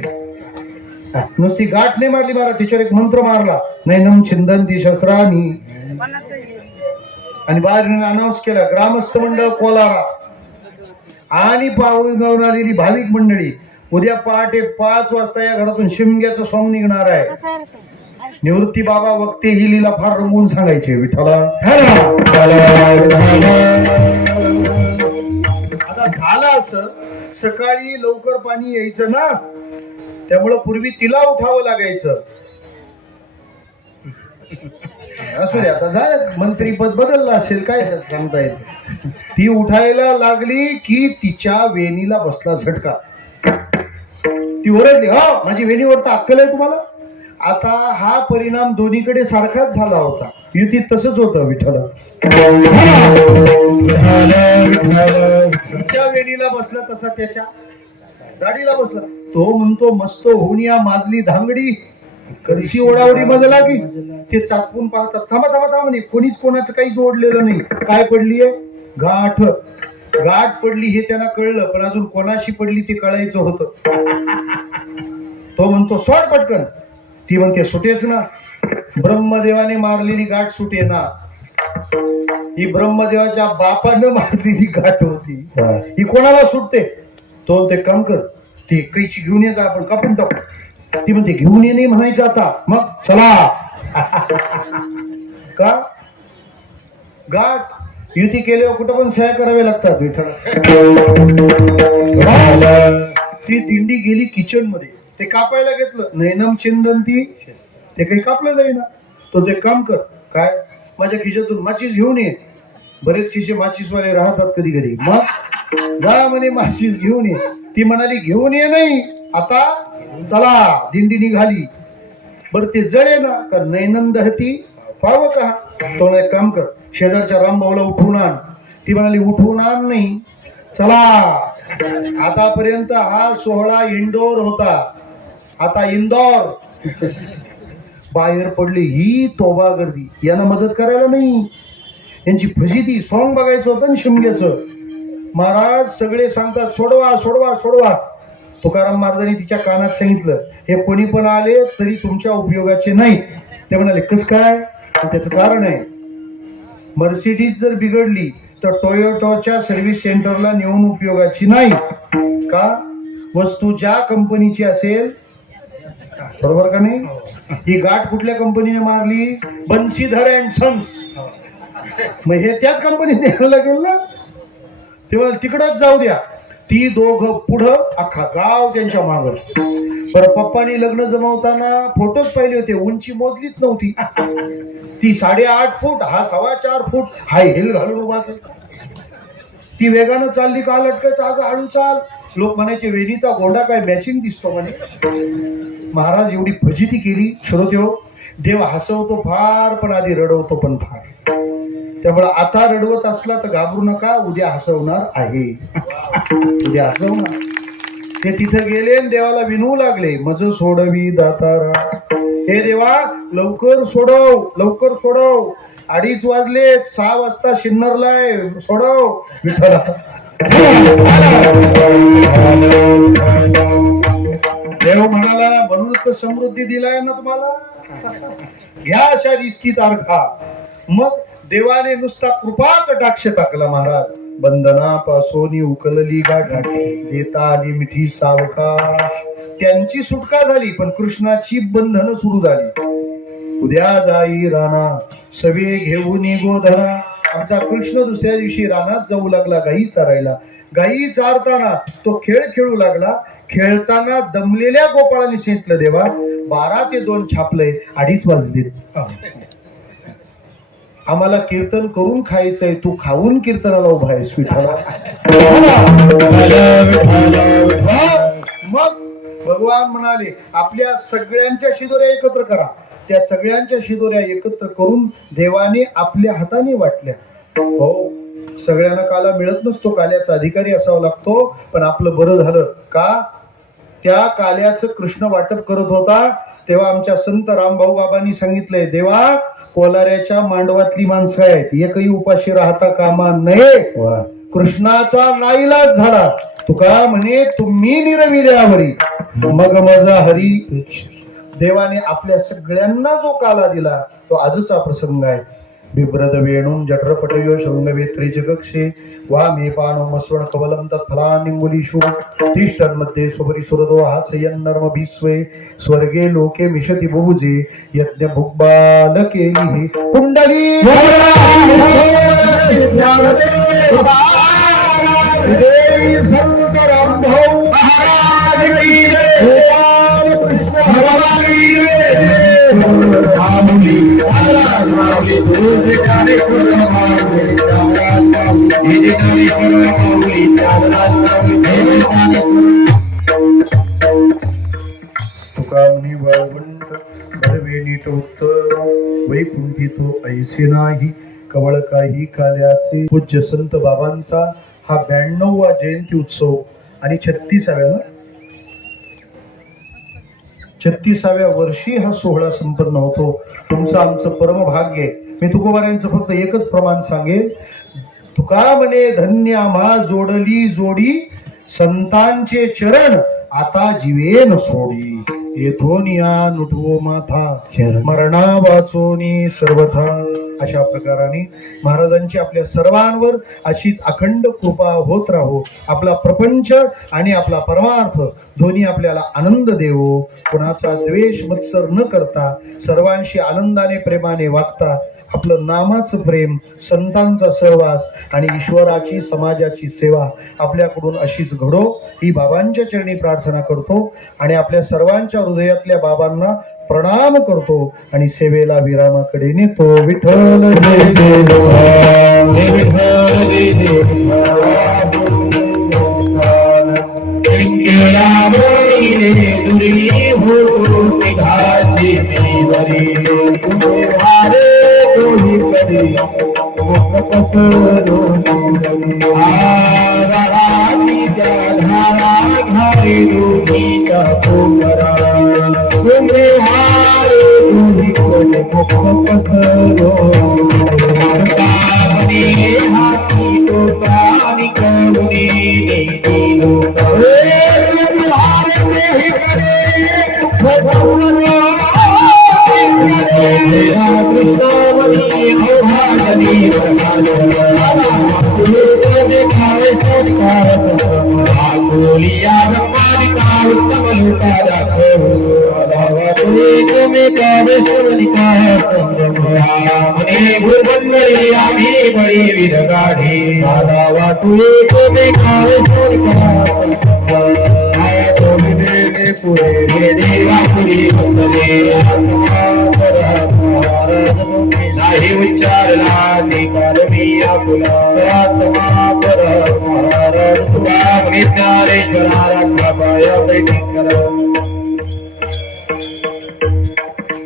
नुसती गाठ नाही मारली, मारा तिच्यावर एक मंत्र मारला, नैनम छिंदंती शस्त्रानी, आणि बाहेर अनाऊन्स केला ग्रामस्थ मंडळ कोलारा आणि पाहून गावून आलेली भाविक मंडळी, उद्या पहाटे 5 वाजता या घरातून शिमग्याचं सॉंग निघणार आहे. निवृत्ती बाबा वक्ते ही लीला फार रंगवून सांगायचे. विठ्ठला आता झालं असं, सकाळी लवकर पाणी यायचं ना, त्यामुळं पूर्वी तिला उठावं लागायचं. असू दे, आता जा, मंत्रीपद बदललं असेल, काय सांगता येत. ती उठायला लागली की तिच्या वेणीला बसला झटका. ती ओरडली, हो माझी वेणीवर तर अक्कल आहे तुम्हाला? आता हा परिणाम दोन्हीकडे सारखाच झाला होता. युतीत तसंच होतं. विठ्ठला तिच्या वेणीला बसला तसा त्याच्या दाढीला बसला. तो म्हणतो, मस्त होऊन या माजली धांगडी कशी ओढावडी मध्ये लागली. ते चाकून पाहतात, थांबा थांबा थांबा म्हणे, कोणीच कोणाचं काहीच ओढलेलं नाही. काय पडलीये? गाठ. गाठ पडली हे त्यांना कळलं, पण अजून कोणाशी पडली ते कळायचं होतं. तो म्हणतो, सोड पटकन. ती म्हणते, सुटेच ना, ब्रह्मदेवाने मारलेली गाठ सुटे ना. ही ब्रह्मदेवाच्या बापानं मारलेली गाठ होती, ही कोणाला सुटते? तो ते काम कर, ते कैची घेऊन ये, आपण कापून टाकू. ती म्हणते, घेऊन ये नाही म्हणायचं आता, मग चला. का? गाठ युती केल्यावर कुठं पण सह्या कराव्या लागतात. विठ्ठल ती दिंडी गेली किचन मध्ये, ते कापायला घेतलं, नैनम चिंदंती, ते काही कापलं जाईना. तो ते काम कर, काय माझ्या खिशातून माचीस घेऊन ये. बरेच खिशे माचीसवाले राहतात कधी कधी. मग जा म्हणे माचीस घेऊन ये. ती म्हणाली, घेऊन ये नाही आता, चला. दिंडी निघाली. बरं ते जळे ना, का नैनंद हती पाव का. तो एक काम कर, शेजारच्या रामभाऊला उठवून आण. ती म्हणाली, उठवून आण नाही, चला. आतापर्यंत हा सोहळा इंडोर होता, आता इंदौर. बाहेर पडली ही तोबा गर्दी. यांना मदत करायला नाही, यांची फजिती. सॉंग बघायचं होतं ना शिमग्याचं. महाराज सगळे सांगतात, सोडवा सोडवा सोडवा. तुकाराम महाराजांनी तिच्या कानात सांगितलं, हे कोणी पण आले तरी तुमच्या उपयोगाचे नाही. ते म्हणाले, कस काय? त्याचं कारण आहे, मर्सिडीज जर बिघडली तर टोयोटाच्या सर्व्हिस सेंटरला नेऊन उपयोगाची नाही. का? वस्तू ज्या कंपनीची असेल, बरोबर का नाही? ही गाठ कुठल्या कंपनीने मारली? बन्सीधर अँड सन्स. मग हे त्याच कंपनीत द्यायला लागेल ना. तेव्हा तिकडच जाऊ द्या. ती दोघं पुढं, अख्खा गाव त्यांच्या माग. बरं, पप्पानी लग्न जमवताना फोटोच पाहिले होते, उंची मोजलीच नव्हती. ती 8.5 फूट, हा 4.25 फूट, हाय हिल घालून उभा. ती वेगानं चालली का लटकच, अगं हळू चाल. लोक म्हणायचे, वेणीचा गोंडा काय मॅचिंग दिसतो म्हणे. महाराज एवढी फजिती केली. श्रोत्यो, देव हसवतो फार, पण आधी रडवतो पण फार. त्यामुळे आता रडवत असला तर घाबरू नका, उद्या हसवणार आहे. उद्या हसवणार. ते तिथं गेले आणि देवाला विनवू लागले, मज सोडवी दातारा, हे देवा लवकर सोडव, लवकर सोडव. 2:30 वाजले, 6 वाजता शिन्नरलाय, सोडव. विठ्ठला देव म्हणाला, म्हणून तर समृद्धी दिलाय ना तुम्हाला, घ्या अशा रिस्की तारखा. मग देवाने नुसता कृपा कटाक्ष टाकला. महाराज बंधनापासून उकलली गाठी, देता आली मिठी सावका. त्यांची सुटका झाली, पण कृष्णाची बंधनं सुरू झाली. उद्या जाई राणा सवे घेऊन गोधरा. आमचा कृष्ण दुसऱ्या दिवशी रानात जाऊ लागला गायी चरायला. गायी चारताना तो खेळ खेळू लागला. खेळताना दमलेल्या गोपाळाने सांगितलं, देवा 12 ते 2 छापलंय, 2:30 वाजले. आम्हाला कीर्तन करून खायचंय, तू खाऊन कीर्तनाला उभा आहेस. विठ्ठला मग भगवान म्हणाले, आपल्या सगळ्यांच्या शिदोऱ्या एकत्र करा. त्या सगळ्यांच्या शिदोऱ्या एकत्र करून देवाने आपल्या हाताने वाटल्या. हो, सगळ्यांना काला मिळत नसतो, काल्याचा अधिकारी असावा लागतो. पण आपलं बरं झालं का, त्या काल्याचं कृष्ण वाटप करत होता तेव्हा आमच्या संत रामभाऊ बाबांनी सांगितलंय, देवा कोलाऱ्याच्या मांडवातली माणसं आहेत, एकही उपाशी राहता कामा नये. कृष्णाचा नाईलाज झाला, तुका म्हणे तुम्ही निरविल्यावरी मग माझा हरी. देवाने आपल्या सगळ्यांना जो काला दिला तो आजचा प्रसंग आहे. बिभ्रद वेणूं जठरपटयो शृंगवेत्री जगक्षे वामे पानो मस्वण कवलं तत्फलानिंगुलीषु तिष्ठन्मध्ये सुपरि सुरदो हास्यन् नर्म भीस्वे स्वर्गे लोके मिषति बुभुजे यज्ञ भुग्बालके कुंडली देवी संत रामभाऊ महाराज की जय. कृष्ण भगवान की जय. रामली महाराज रामली गुरु जी कारे कुर्बान तुकामनी वाळवंट बरवे नीट उत्तर वैकुंठी तो ऐसे नाही कवळ काही काल्याचे. पूज्य संत बाबांचा हा 92वा जयंती उत्सव आणि 36व्या वर्षी हा सोहळा संपन्न होतो. तुमचं आमचं परम भाग्य आहे. मी तुकोबारायांचं फक्त एकच प्रमाण सांगेल, तुका म्हणे धन्य आम्हा जोडली जोडी संतांचे चरण आता जीवेन सोडी येथून या नुठवो माथा मरणा वाचोनी सर्वथा. अशा प्रकाराने महाराजांची आपल्या सर्वांवर अशीच अखंड कृपा होत राहो. आपला प्रपंच आणि आपला परमार्थ दोन्ही आपल्याला आनंद देवो. कुणाचा द्वेष मत्सर न करता सर्वांशी आनंदाने प्रेमाने वागता आपलं नामाचं प्रेम, संतांचा सहवास आणि ईश्वराची समाजाची सेवा आपल्याकडून अशीच घडो ही बाबांच्या चरणी प्रार्थना करतो आणि आपल्या सर्वांच्या हृदयातल्या बाबांना प्रणाम करतो आणि सेवेला विरामाकडे नेतो. विठ्ठल जय जय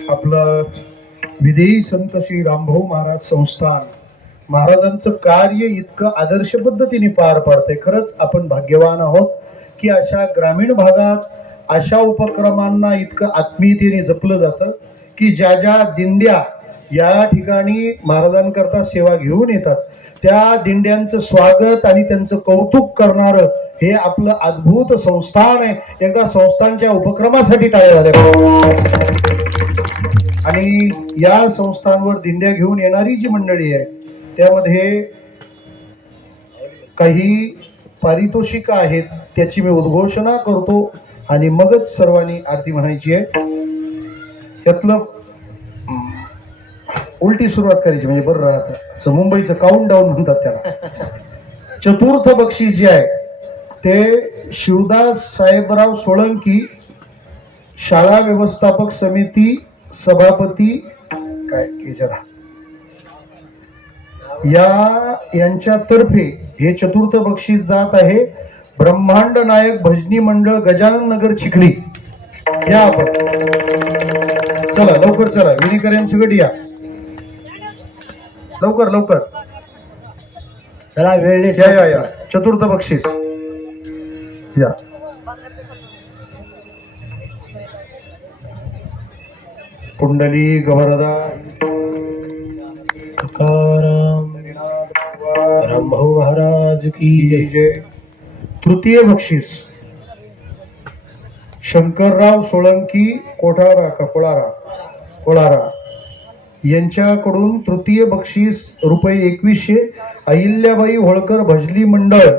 आपलं विदेही संत श्री रामभाऊ महाराज संस्थान महाराजांचं कार्य इतकं आदर्श पद्धतीने पार पाडते. खरंच आपण भाग्यवान आहोत की अशा ग्रामीण भागात अशा उपक्रमांना इतकं आत्मीयतेने जपलं जातं की ज्या ज्या दिंड्या या ठिकाणी महाराजांकरता सेवा घेऊन येतात त्या दिंड्यांचं स्वागत आणि त्यांचं कौतुक करणारं हे आपलं अद्भुत संस्थान आहे. एकदा संस्थानच्या उपक्रमासाठी टाळ्या झाल्या. आणि या संस्थांवर दिंड्या घेऊन येणारी जी मंडळी आहे त्यामध्ये काही पारितोषिक आहेत त्याची मी उद्घोषणा करतो आणि मगच सर्वांनी आरती म्हणायची आहे. त्यातलं उलटी सुरुवात करायची म्हणजे बरं राहतं. मुंबईचं काउंट डाऊन म्हणतात त्याला. चतुर्थ बक्षीस जे आहे ते शिवदास साहेबराव सोळंकी शाळा व्यवस्थापक समिती सभापती काय केजरा यांच्यातर्फे हे चतुर्थ बक्षीस जात आहे ब्रह्मांड नायक भजनी मंडळ गजानन नगर चिखली. या आपण चला लवकर चला विनिकर यांच्याकडे या लवकर लवकर चला वेळ या चतुर्थ बक्षीस या कुंडली गवरदा तुकाराम रामभाऊ महाराज की जय. जय. तृतीय बक्षीस शंकरराव सोळंकी कोळारा यांच्याकडून तृतीय बक्षीस रुपये 2100. अहिल्याबाई होळकर भजनी मंडळ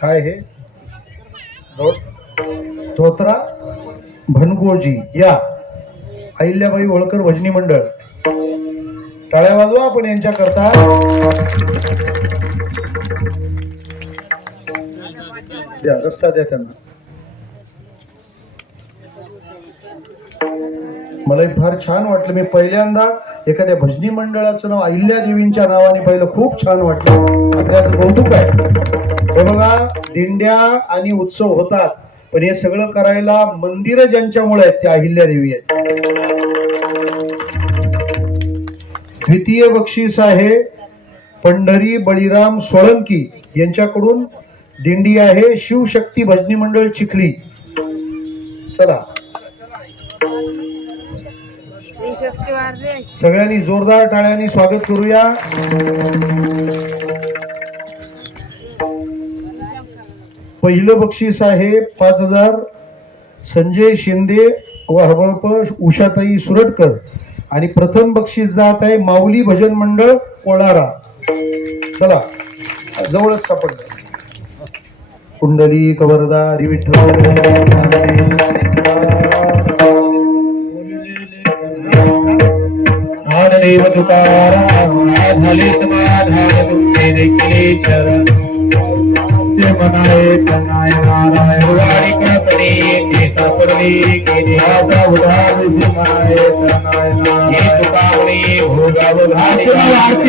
काय हे धोत्रा भनगोजी या अहिल्याबाई होळकर भजनी मंडळ. टाळ्या वाजवा आपण यांच्याकरता. द्या रस्ता द्या त्यांना. मला फार छान वाटलं. मी पहिल्यांदा एखाद्या भजनी मंडळाचं नाव अहिल्या देवींच्या नावाने पाहिलं. खूप छान वाटलं. आपल्याचं कौतुक आहे. हे बघा दिंड्या आणि उत्सव होतात पण हे सगळं करायला मंदिरं ज्यांच्यामुळे आहेत त्या अहिल्या देवी आहेत. द्वितीय बक्षीस आहे पंढरी बळीराम सोळंकी यांच्याकडून. दिंडी आहे शिवशक्ती भजनी मंडळ चिखली. चला सगळ्यांनी जोरदार टाळ्यांनी स्वागत करूया. पहिलं बक्षीस आहे 5000 संजय शिंदे व हबळप उषाताई सुरटकर आणि प्रथम बक्षीस जात आहे माऊली भजन मंडळ कोळारा. चला जवळच सापडलं. कुंडली कवरदा ज्ञानदेव तुकाराम झाले समाधान तुमचे देखील चरण. ते म्हणाले तनाय नारायण वाडी कडपणे ते सापडले केले आता उदार म्हणाले तनाय नारायण तुकावणे भोगाव घाले चक्र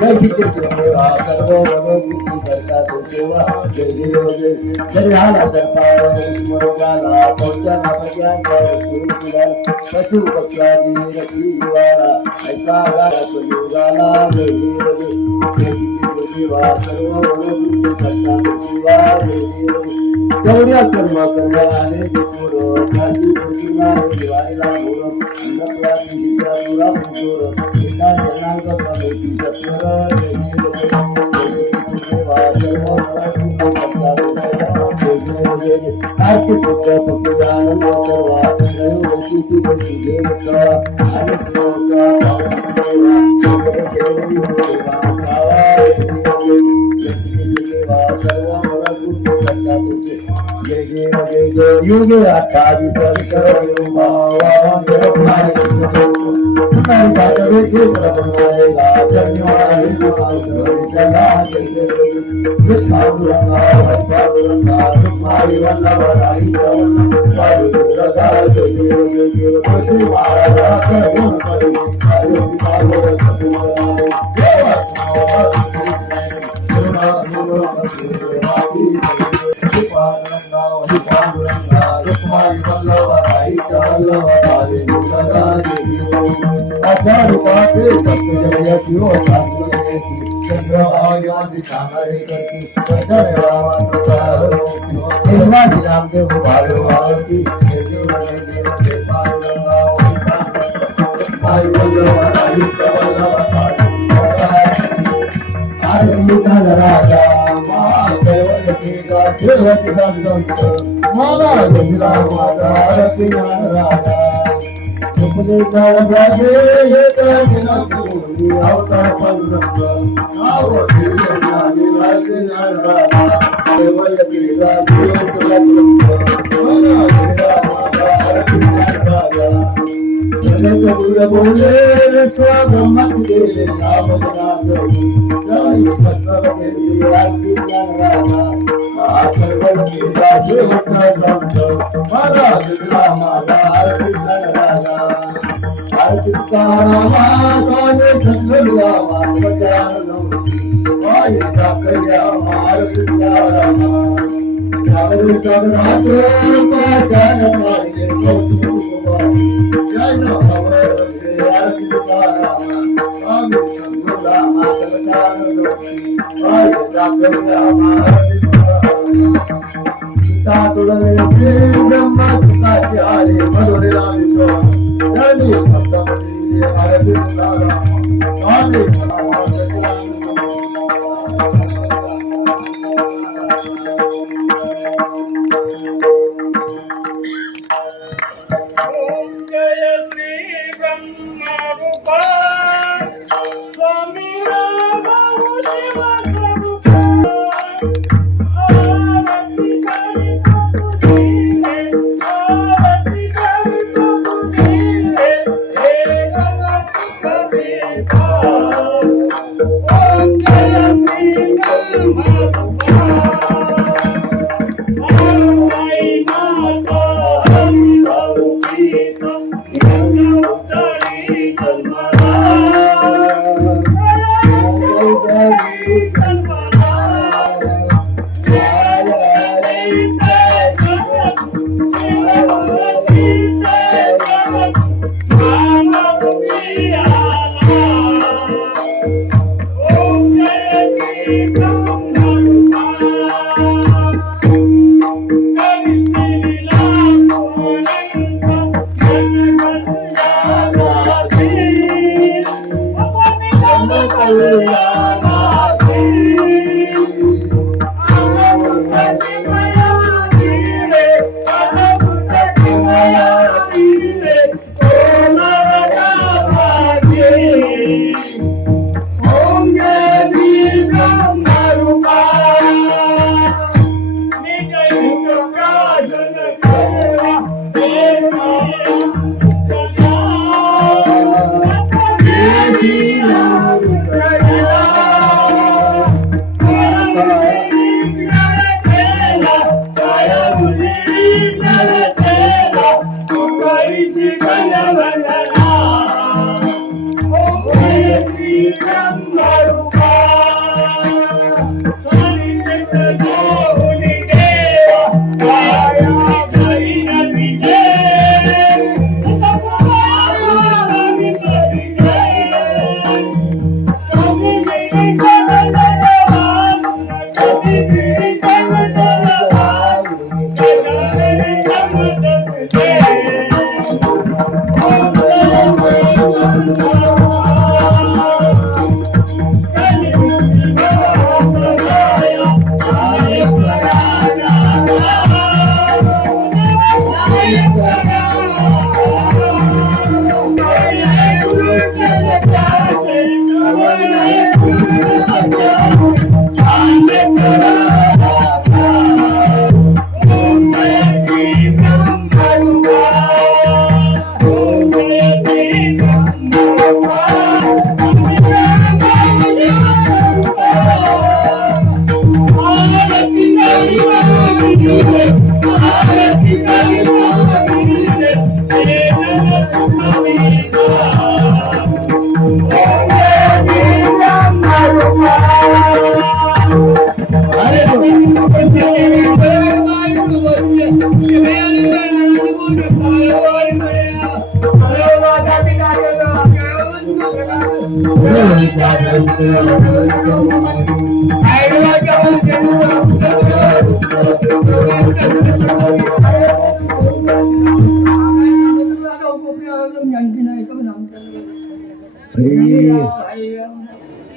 जय श्री कृष्ण देवा सर्व मनोवृत्ती करता तो सेवा जय देव जय जय झाला सर्पाला मरोगाला पौचाला प्रज्ञाचा पशु पक्षादी रक्षी जीवाला ऐसा गाला कलियुगाला जय देव जय जय श्री कृष्ण देवा सर्व मनोवृत्ती करता तो सेवा जय देव चौर्या कर्म करण्याने पुरो काशी पुरीला दिवाळीला बोल अंधत्वा शिक्षा दुरा पुरोर एका शरणांग प्रभूती सत्वर जय देव जय देवा सर्व मनोवृत्ती करता तो सेवा जय देव जय कार्तिक शुक्ल पक्ष आनंद सर्वा त्रयोदशीची बंदी देव सवा आणि श्लोका पावन देवा जय शेवटी देवा कावा जय देव जय जय श्री देवा सर्व मनोवृत्ती करता तो जय देव जय जय युग 28 शंकर योमा वामन देवमाय तुम्हारी बात देखे प्रभुमाएगा धन्यवाद जगा जय जय पादुरंगा पादुरंगा तुम्हारी वल्लभराई वायु जगा जय देव जय देव तुलसी महाराजा करुण करी हरि पार्वती रामदेव भागवती राजा सेवती संत मला गंगा माता रती राजा मुझे कर जागे ये कहना तू अवतार पंद्रह आवती जाने लागे राजा सेवती राजा सेवती मला गंगा माता रती राजा जने कबूल बोले स्वागत मत दे नाम नाम जय मतलब के लिए आरती राजा आकर बल की दासे उठा संत मारा दिला मारा आरती राजा आरती कामा साने संगला बचानो आय जाकया आरती राजा सागर सागर से पासान मारे कोसु जय नमः आरती राजा आमी संगला बचानो आय जाकया आरती तुलने से ब्रह्मा तुकाशी आले मधुरे रामितो जनी भक्तमती आरती राजा स्वामी जय श्री ब्रह्मा रूपा स्वामी राम शिव स्वरूपा आरती करी आरती करी हे गंगा सुख देवा ओम जय श्री ब्रह्मा रूपा सर्वाई माता हरि भवतीता उत्तरी जन्मना Jai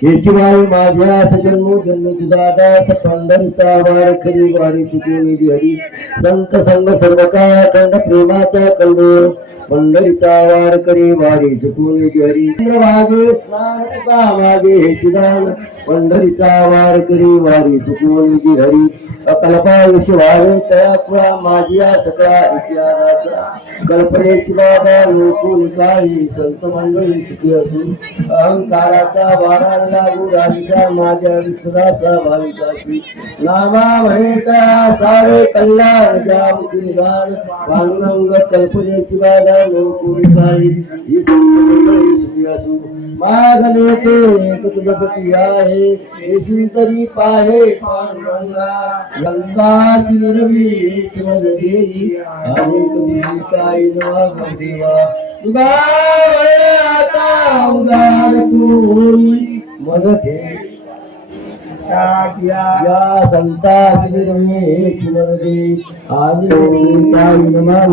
याची बाई माझ्या सजन्मो जन्म तुझा दास पंढरीचा वार खरी वारी चुकून हरी संत संग सर्व काय खंड प्रेमाचा कल्लोळ पंढरीचा वार करी वारी चुकून हरी मागे स्नान तुका मागे हेची दान पंढरीचा वार करी वारी चुकून हरी अकल्पा विश्वावे तया पुळा माझ्या सगळा इतिहास कल्पनेची बाबा लोकून काही संत मंडळी सुखी असून अहंकाराचा वारा लागू राहिसा माझ्या विश्वासा भाविकाशी नामा म्हणेता सारे कल्याण जामुखी निदान पांडुरंग कल्पनेची बाधा लोकून काही ही संत मंडळी सुखी असून मागणे ते एक तुझपती आहे येशी तरी पाहे पांडुरंगा लंकाशी निरवी चमद देई अनेक दिली काय नवा देवा तुगा वळे आता उदार तू होई मदते या संतासी निरवी चमद देई अनेक काय नवा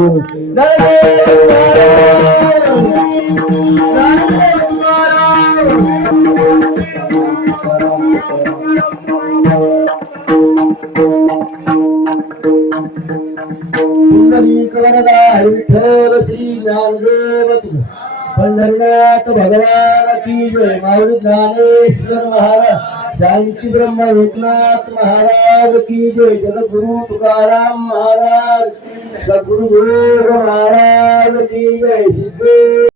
विठ्ठल श्री ज्ञानदेव पंढरीनाथ भगवान की जय माऊली ज्ञानेश्वर महाराज शांती ब्रह्म एकनाथ महाराज की जय जगद्गुरु तुकाराम महाराज सद्गुरु